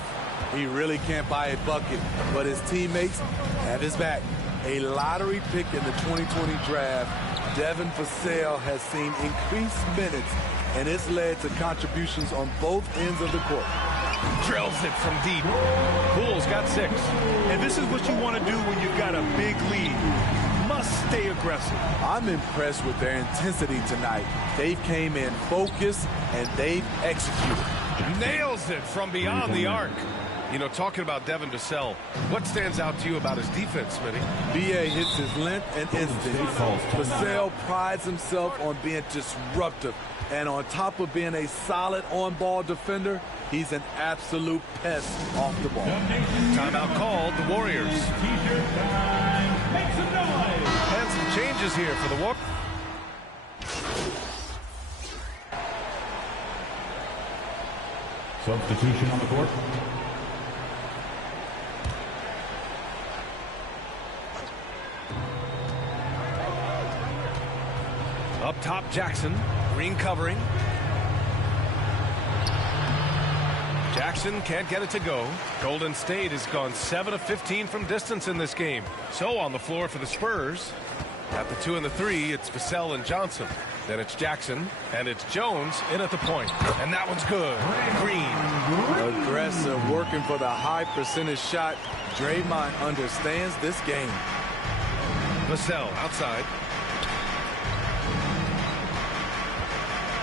He really can't buy a bucket, but his teammates have his back. A lottery pick in the 2020 draft, Devin Vassell has seen increased minutes, and it's led to contributions on both ends of the court. Drills it from deep. Poole's got 6. And this is what you want to do when you've got a big lead. You must stay aggressive. I'm impressed with their intensity tonight. They came in focused, and they've executed. Nails it from beyond the arc. You know, talking about Devin Vassell, what stands out to you about his defense, Smitty? B.A. hits his length and instinct. Vassell prides himself on being disruptive. And on top of being a solid on-ball defender, he's an absolute pest off the ball. Timeout called, the Warriors. And some changes here for the Warriors. Substitution on the court. Up top, Jackson. Green covering. Jackson can't get it to go. Golden State has gone 7 of 15 from distance in this game. So on the floor for the Spurs. At the 2 and the 3, it's Vassell and Johnson. Then it's Jackson, and it's Jones in at the point. And that one's good. Green. Aggressive, working for the high percentage shot. Draymond understands this game. Vassell outside.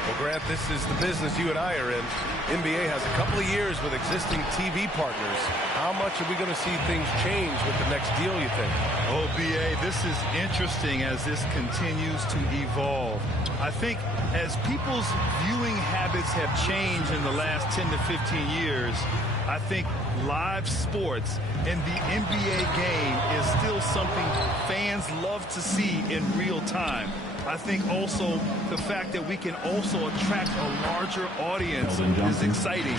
Well, Grant, this is the business you and I are in. NBA has a couple of years with existing TV partners. How much are we going to see things change with the next deal, you think? Oh, B.A., this is interesting as this continues to evolve. I think as people's viewing habits have changed in the last 10 to 15 years, I think live sports and the NBA game is still something fans love to see in real time. I think also the fact that we can also attract a larger audience is exciting.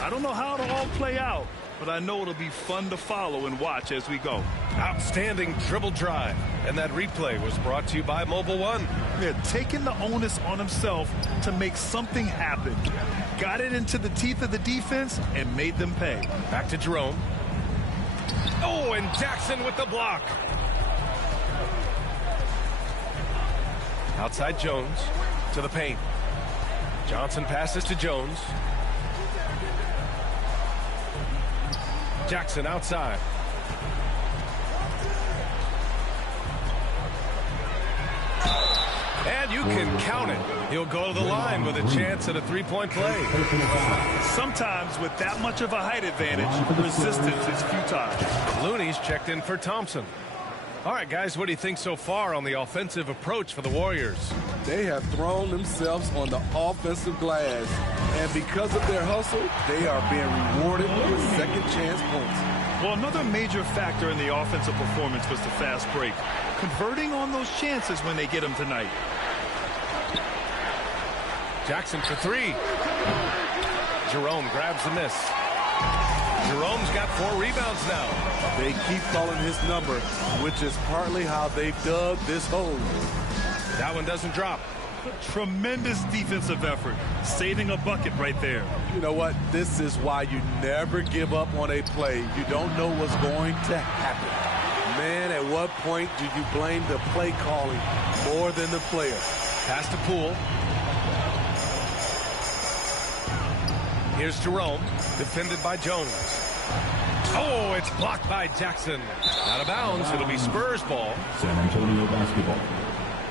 I don't know how it'll all play out, but I know it'll be fun to follow and watch as we go. Outstanding dribble drive. And that replay was brought to you by Mobile One. They're taking the onus on himself to make something happen. Got it into the teeth of the defense and made them pay. Back to Jerome. Oh, and Jackson with the block. Outside Jones to the paint. Johnson passes to Jones. Jackson outside. And you can count it. He'll go to the line with a chance at a three-point play. Sometimes with that much of a height advantage, resistance is futile. Looney's checked in for Thompson. All right, guys, what do you think so far on the offensive approach for the Warriors? They have thrown themselves on the offensive glass, and because of their hustle, they are being rewarded with second chance points. Well, another major factor in the offensive performance was the fast break. Converting on those chances when they get them tonight. Jackson for 3. Jerome grabs the miss. Jerome's got 4 rebounds now. They keep calling his number, which is partly how they've dug this hole. That one doesn't drop. Tremendous defensive effort, saving a bucket right there. You know what? This is why you never give up on a play. You don't know what's going to happen. Man, at what point do you blame the play calling more than the player? Pass to Poole. Here's Jerome, defended by Jones. Oh, it's blocked by Jackson. Out of bounds, it'll be Spurs ball. San Antonio basketball.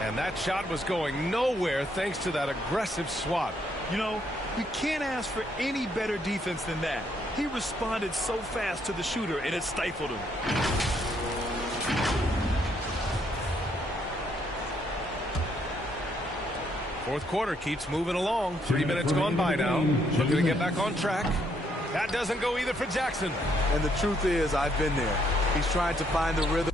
And that shot was going nowhere thanks to that aggressive swat. You know, you can't ask for any better defense than that. He responded so fast to the shooter, and it stifled him. Fourth quarter keeps moving along. 3 minutes gone by now. Looking to get back on track. That doesn't go either for Jackson. And the truth is, I've been there. He's trying to find the rhythm.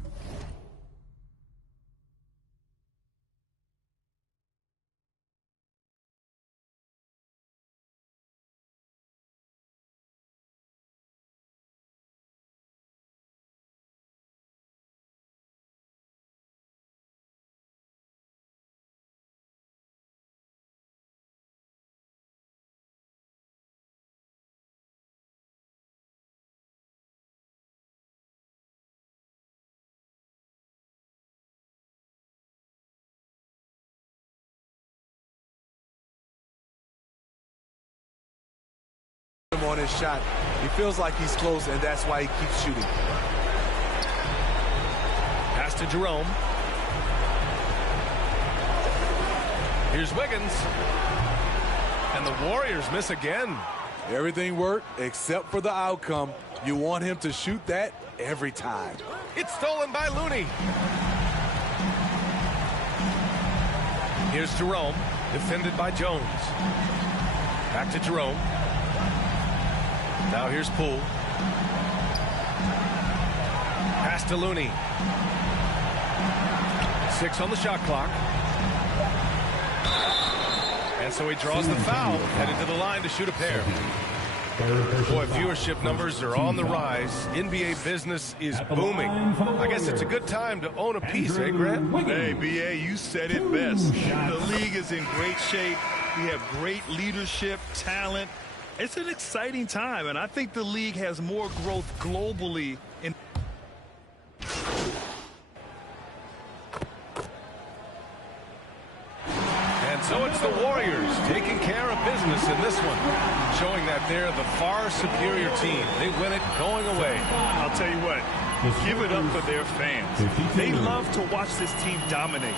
on his shot. He feels like he's close, and that's why he keeps shooting. Pass to Jerome. Here's Wiggins. And the Warriors miss again. Everything worked except for the outcome. You want him to shoot that every time. It's stolen by Looney. Here's Jerome, defended by Jones. Back to Jerome. Now here's Poole. Pass to Looney. 6 on the shot clock. And so he draws the foul, headed to the line to shoot a pair. Boy, viewership numbers are on the rise. NBA business is booming. I guess it's a good time to own a piece, eh, Grant? Hey, B.A., you said it best. The league is in great shape. We have great leadership, talent. It's an exciting time, and I think the league has more growth globally. And so it's the Warriors taking care of business in this one, showing that they're the far superior team. They win it going away. I'll tell you what, give it up for their fans. They love to watch this team dominate.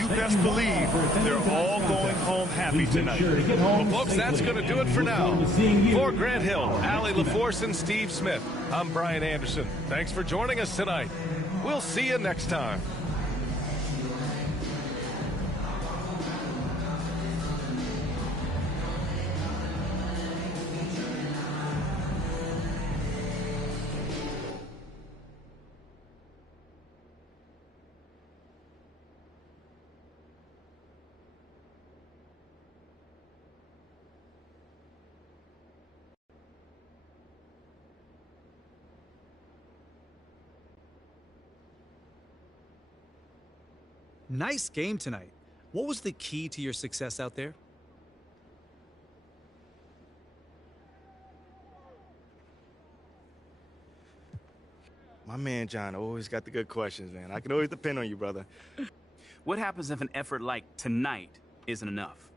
You best believe they're all going home happy tonight. Well, folks, that's going to do it for now. For Grant Hill, Allie LaForce, and Steve Smith, I'm Brian Anderson. Thanks for joining us tonight. We'll see you next time. Nice game tonight. What was the key to your success out there? My man John always got the good questions, man. I can always depend on you, brother. What happens if an effort like tonight isn't enough?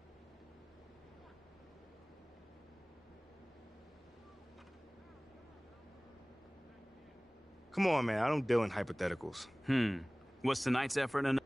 Come on, man. I don't deal in hypotheticals. Was tonight's effort enough?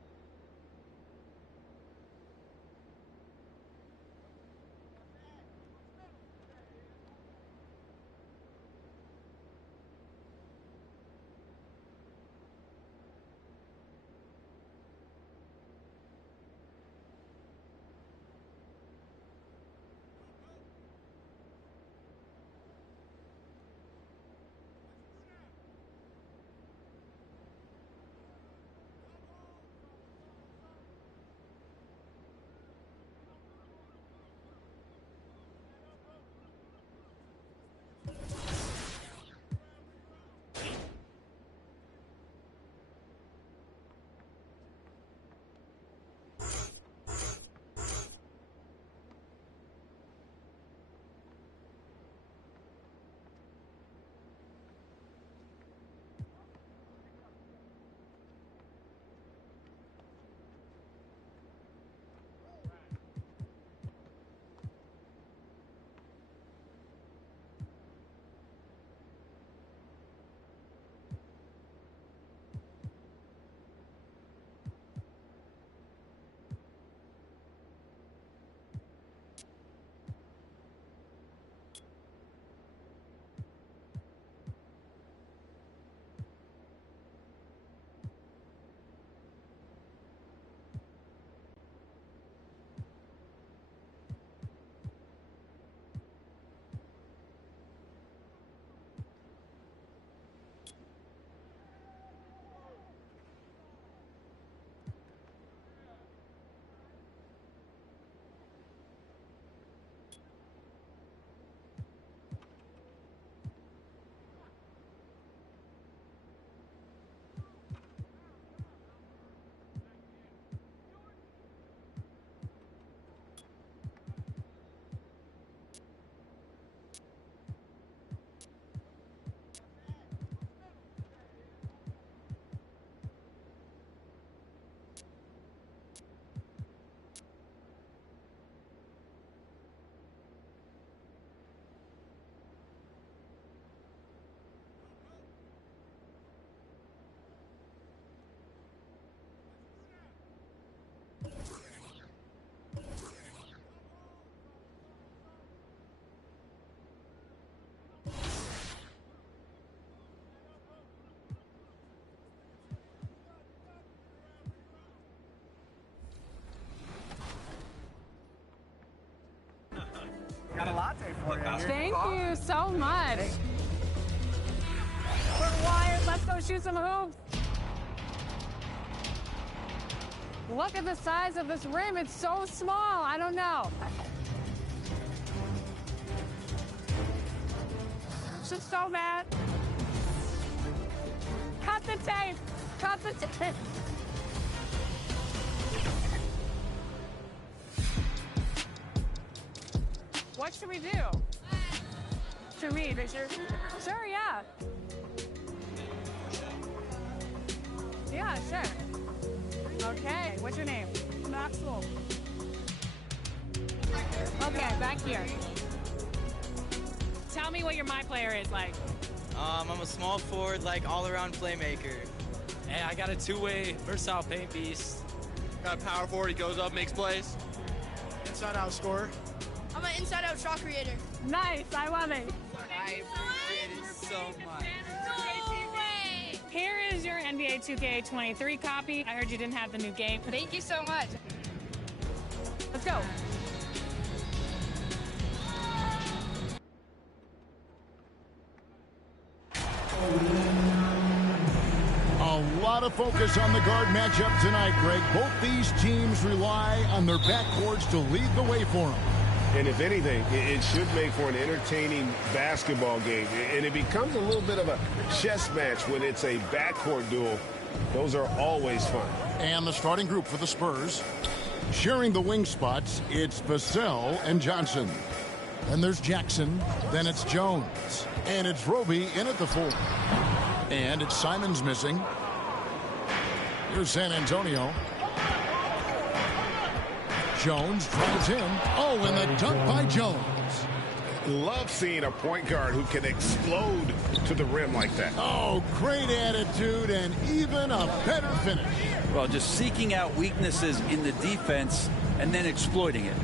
Thank you so much. We're wired. Let's go shoot some hoops. Look at the size of this rim. It's so small. I don't know. Just so mad. Cut the tape. Cut the tape. What should we do? To me, sure, yeah. Yeah, sure. Okay, what's your name? Maxwell. Okay, back here. Tell me what your My Player is like. I'm a small forward, like all-around playmaker. Hey, I got a two-way versatile paint beast. Got a power forward, he goes up, makes plays. Inside-out scorer. I'm an inside-out shot creator. Nice, I love it. I appreciate it so much. Here is your NBA 2K23 copy. I heard you didn't have the new game. Thank you so much. Let's go. A lot of focus on the guard matchup tonight, Greg. Both these teams rely on their backcourts to lead the way for them. And if anything, it should make for an entertaining basketball game. And it becomes a little bit of a chess match when it's a backcourt duel. Those are always fun. And the starting group for the Spurs. Sharing the wing spots, it's Vassell and Johnson. Then there's Jackson. Then it's Jones. And it's Roby in at the 4. And it's Simons missing. Here's San Antonio. Jones drives in. Oh, and the dunk by Jones. Love seeing a point guard who can explode to the rim like that. Oh, great attitude and even a better finish. Well, just seeking out weaknesses in the defense and then exploiting it.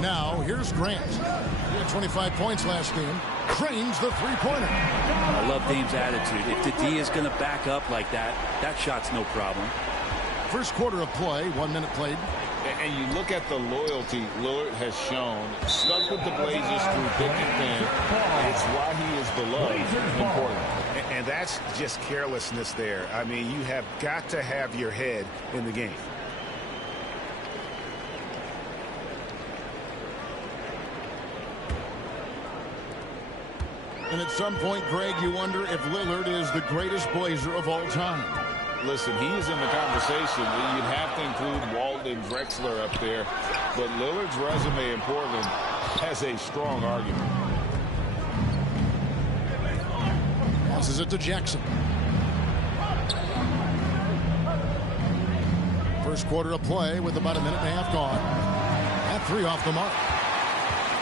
Now, here's Grant. He had 25 points last game. Cranes the three-pointer. I love Dame's attitude. If the D is going to back up like that, that shot's no problem. First quarter of play, 1 minute played. And you look at the loyalty Lillard has shown, stuck with the Blazers through thick and thin. It's why he is beloved in Portland. And that's just carelessness there. I mean, you have got to have your head in the game. And at some point, Greg, you wonder if Lillard is the greatest Blazer of all time. Listen, he is in the conversation. You'd have to include Walton and Drexler up there. But Lillard's resume in Portland has a strong argument. Passes it to Jackson. First quarter of play with about a minute and a half gone. At 3 off the mark.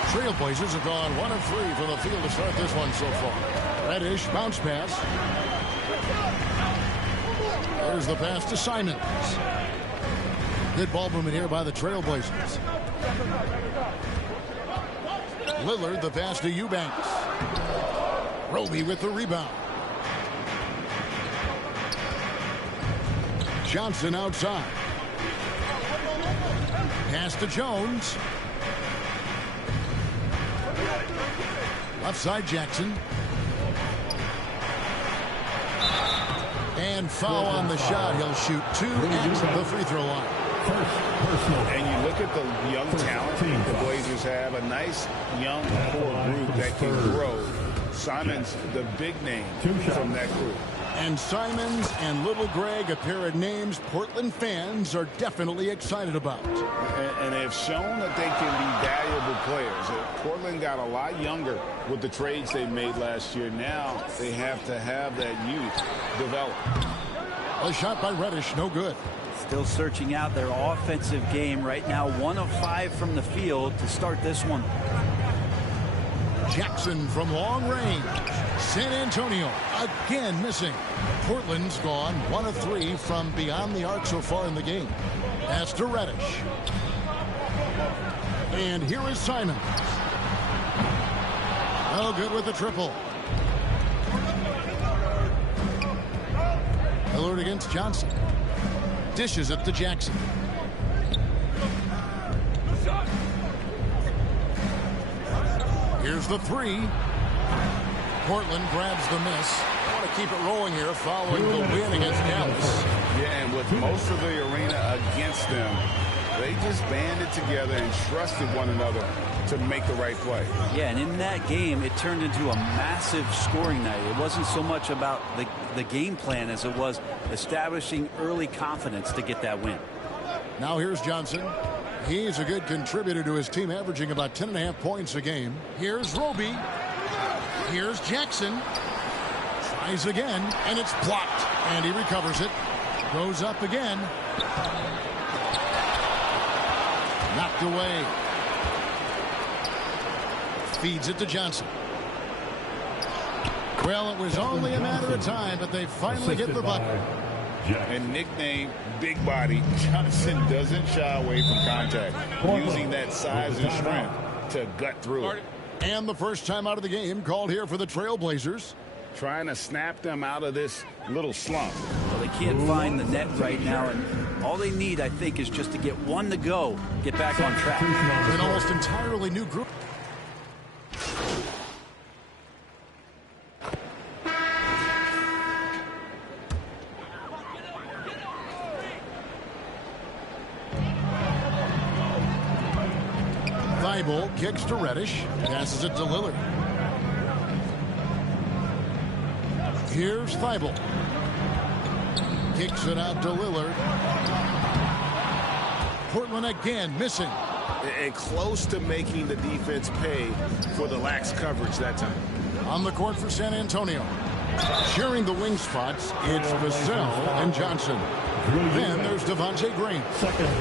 Trailblazers have gone 1 of 3 from the field to start this one so far. Reddish bounce pass. There's the pass to Simons. Good ball movement here by the Trailblazers. Lillard the pass to Eubanks. Roby with the rebound. Johnson outside. Pass to Jones. Left side Jackson. And foul on the shot. He'll shoot 2 at the free throw line. And you look at the young talent the Blazers have. A nice young core group that can grow. Simons, the big name from that group. And Simons and Little Greg, a pair of names Portland fans are definitely excited about. And they've shown that they can be valuable players. Portland got a lot younger with the trades they made last year. Now they have to have that youth develop. A shot by Reddish, no good. Still searching out their offensive game right now. 1 of 5 from the field to start this one. Jackson from long range. San Antonio again missing. Portland's gone 1 of 3 from beyond the arc so far in the game. Pass to Reddish. And here is Simons. No good with the triple. Lillard against Johnson. Dishes it to Jackson. Here's the three. Portland grabs the miss. I want to keep it rolling here following the win against Dallas. Yeah, and with most of the arena against them, they just banded together and trusted one another to make the right play. Yeah, and in that game, it turned into a massive scoring night. It wasn't so much about the game plan as it was establishing early confidence to get that win. Now here's Johnson. He's a good contributor to his team, averaging about 10.5 points a game. Here's Roby. Here's Jackson. Tries again, and it's blocked. And he recovers it. Goes up again. Knocked away. Feeds it to Johnson. Well, it was only a matter of time, but they finally get the bucket. And nicknamed Big Body, Johnson doesn't shy away from contact, using that size and strength to gut through it. And the first time out of the game called here for the Trailblazers. Trying to snap them out of this little slump. Well, they can't find the net right now, and all they need, I think, is just to get one to go, get back on track. An almost entirely new group. Thibault kicks to Reddish, passes it to Lillard. Here's Thibault. Kicks it out to Lillard. Portland again missing. And close to making the defense pay for the lax coverage that time. On the court for San Antonio. Sharing the wing spots, it's Vassell and Johnson. Then there's Devontae Green.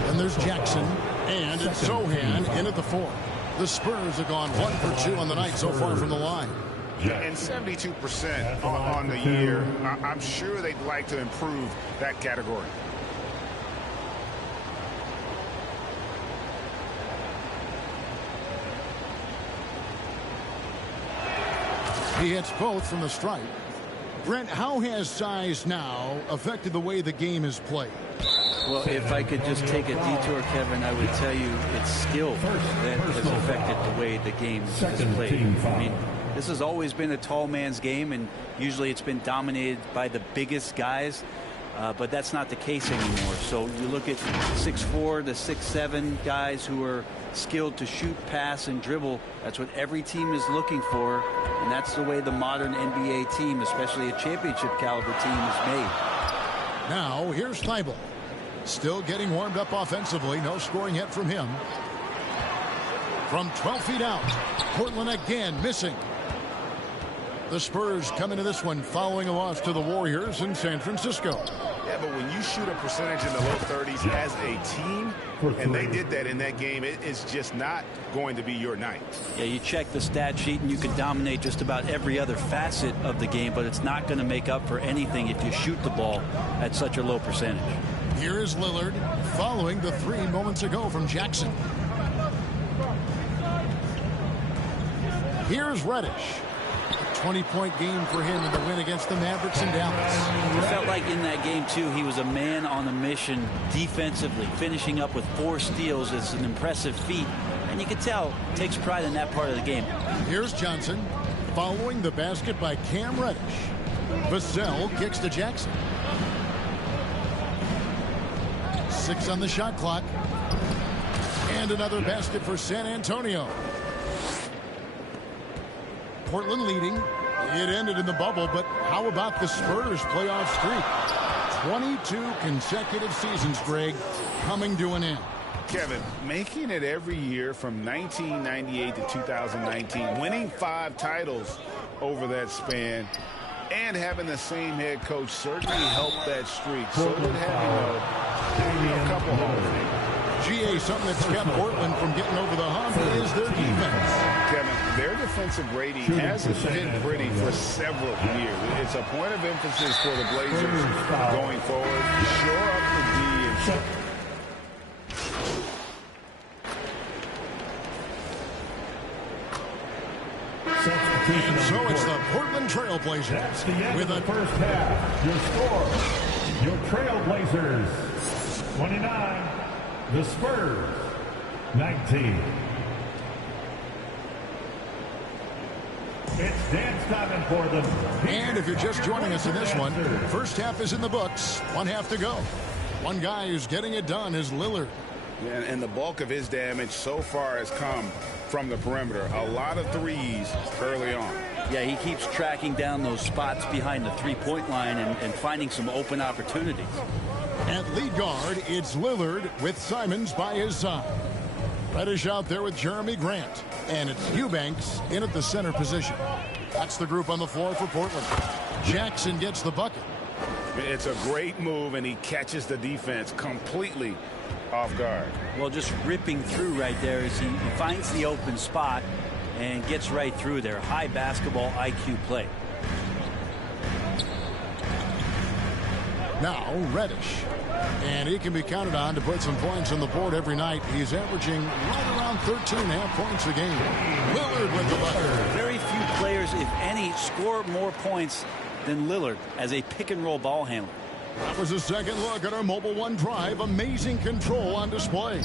Then there's Jackson. And it's Sohan in at the 4. The Spurs have gone 1 for 2 on the night so far from the line. And 72% on the year. I'm sure they'd like to improve that category. He hits both from the stripe. Brent, how has size now affected the way the game is played? Well, if I could just take a detour, Kevin, I would tell you it's skill that has affected the way the game is played. I mean, this has always been a tall man's game, and usually it's been dominated by the biggest guys, but that's not the case anymore. So you look at 6'4" to 6'7" guys who are skilled to shoot, pass, and dribble. That's what every team is looking for, and that's the way the modern NBA team, especially a championship caliber team, is made. Now here's Thibault. Still getting warmed up offensively. No scoring yet from him. From 12 feet out, Portland again missing. The Spurs come into this one following a loss to the Warriors in San Francisco. Yeah, but when you shoot a percentage in the low 30s as a team, and they did that in that game, it's just not going to be your night. Yeah, you check the stat sheet and you can dominate just about every other facet of the game, but it's not going to make up for anything if you shoot the ball at such a low percentage. Here is Lillard following the 3 moments ago from Jackson. Here's Reddish. A 20-point game for him in the win against the Mavericks in Dallas. It felt like in that game, too, he was a man on a mission defensively. Finishing up with 4 steals is an impressive feat. And you can tell, takes pride in that part of the game. Here's Johnson following the basket by Cam Reddish. Vassell kicks to Jackson. 6 on the shot clock. And another basket for San Antonio. Portland leading. It ended in the bubble, but how about the Spurs playoff streak? 22 consecutive seasons, Greg, coming to an end. Kevin, making it every year from 1998 to 2019, winning 5 titles over that span, and having the same head coach certainly helped that streak. So did having a couple hundred. GA, something that's kept Portland from getting over the hump is their defense. Kevin, their defensive rating hasn't been pretty for several years. It's a point of emphasis for the Blazers going forward. Shore up the D and so it's the Portland Trailblazers. That's the end of the first half. Your score, your Trailblazers, 29. The Spurs, 19. It's dance time in Portland. And if you're just joining us in this one, first half is in the books. 1 half to go. One guy who's getting it done is Lillard. And the bulk of his damage so far has come from the perimeter. A lot of threes early on. Yeah, he keeps tracking down those spots behind the three-point line and finding some open opportunities. At lead guard, it's Lillard with Simons by his side. Reddish out there with Jeremy Grant. And it's Eubanks in at the center position. That's the group on the floor for Portland. Jackson gets the bucket. It's a great move, and he catches the defense completely off guard. Well, just ripping through right there as he finds the open spot and gets right through there. High basketball IQ play. Now Reddish. And he can be counted on to put some points on the board every night. He's averaging right around 13.5 points a game. Lillard with the bucket. Very few players, if any, score more points than Lillard as a pick-and-roll ball handler. That was a second look at our Mobile One drive. Amazing control on display.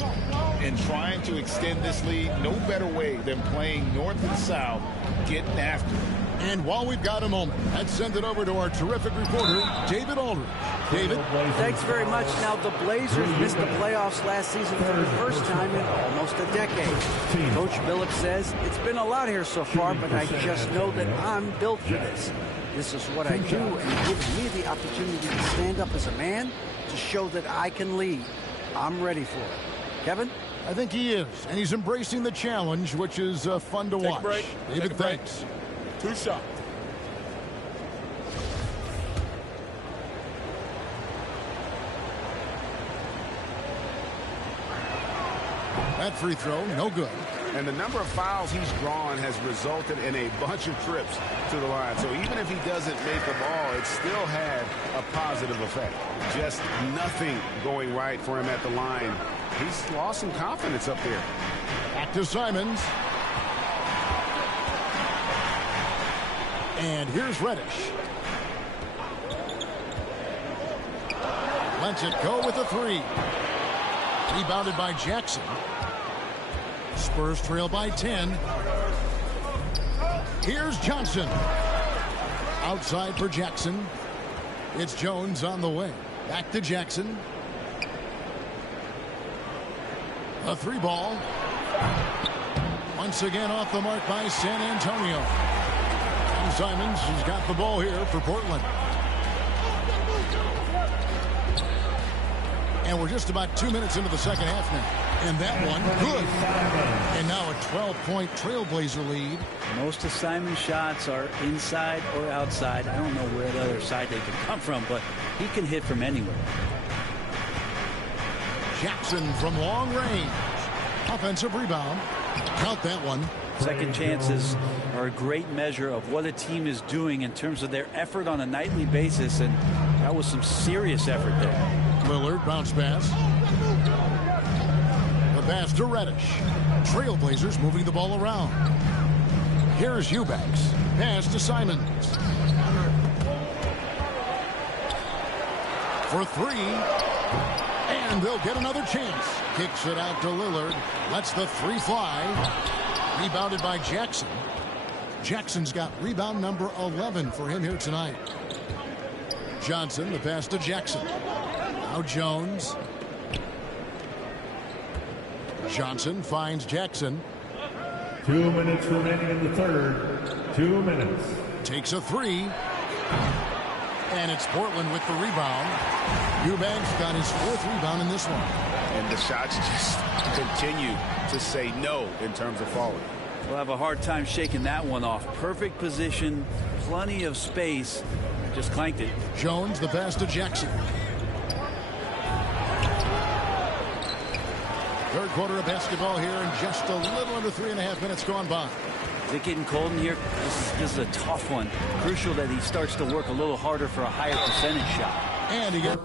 And trying to extend this lead, no better way than playing north and south, getting after it. And while we've got a moment, let's send it over to our terrific reporter, David Aldridge. David? Thanks very much. Now, the Blazers missed the playoffs last season for the first time in almost a decade. Coach Billups says, it's been a lot here so far, but I just know that I'm built for this. This is what I do, and it gives me the opportunity to stand up as a man to show that I can lead. I'm ready for it. Kevin? I think he is, and he's embracing the challenge, which is fun to watch. Break. David, thanks. 2 shots. That free throw, no good. And the number of fouls he's drawn has resulted in a bunch of trips to the line. So even if he doesn't make them all, it still had a positive effect. Just nothing going right for him at the line. He's lost some confidence up there. Back to Simons. And here's Reddish. Lets it go with a three. Rebounded by Jackson. Spurs trail by 10. Here's Johnson. Outside for Jackson. It's Jones on the way. Back to Jackson. A three ball. Once again off the mark by San Antonio. And Simons has got the ball here for Portland. And we're just about 2 minutes into the second half now. And that one, good. And now a 12-point Trailblazer lead. Most of Simon's shots are inside or outside. I don't know where the other side they can come from, but he can hit from anywhere. Jackson from long range. Offensive rebound. Count that one. Second chances are a great measure of what a team is doing in terms of their effort on a nightly basis, and that was some serious effort there. Lillard, bounce pass. The pass to Reddish. Trailblazers moving the ball around. Here's Eubanks. Pass to Simons. For three. And they'll get another chance. Kicks it out to Lillard. Lets the three fly. Rebounded by Jackson. Jackson's got rebound number 11 for him here tonight. Johnson, the pass to Jackson. Now Jones. Johnson finds Jackson. 2 minutes remaining in the third. 2 minutes. Takes a three. And it's Portland with the rebound. Eubanks got his fourth rebound in this one. And the shots just continue to say no in terms of falling. We'll have a hard time shaking that one off. Perfect position, plenty of space. Just clanked it. Jones, the pass to Jackson. Third quarter of basketball here, and just a little under 3.5 minutes gone by. Is it getting cold in here? This is a tough one. Crucial that he starts to work a little harder for a higher percentage shot. And he gets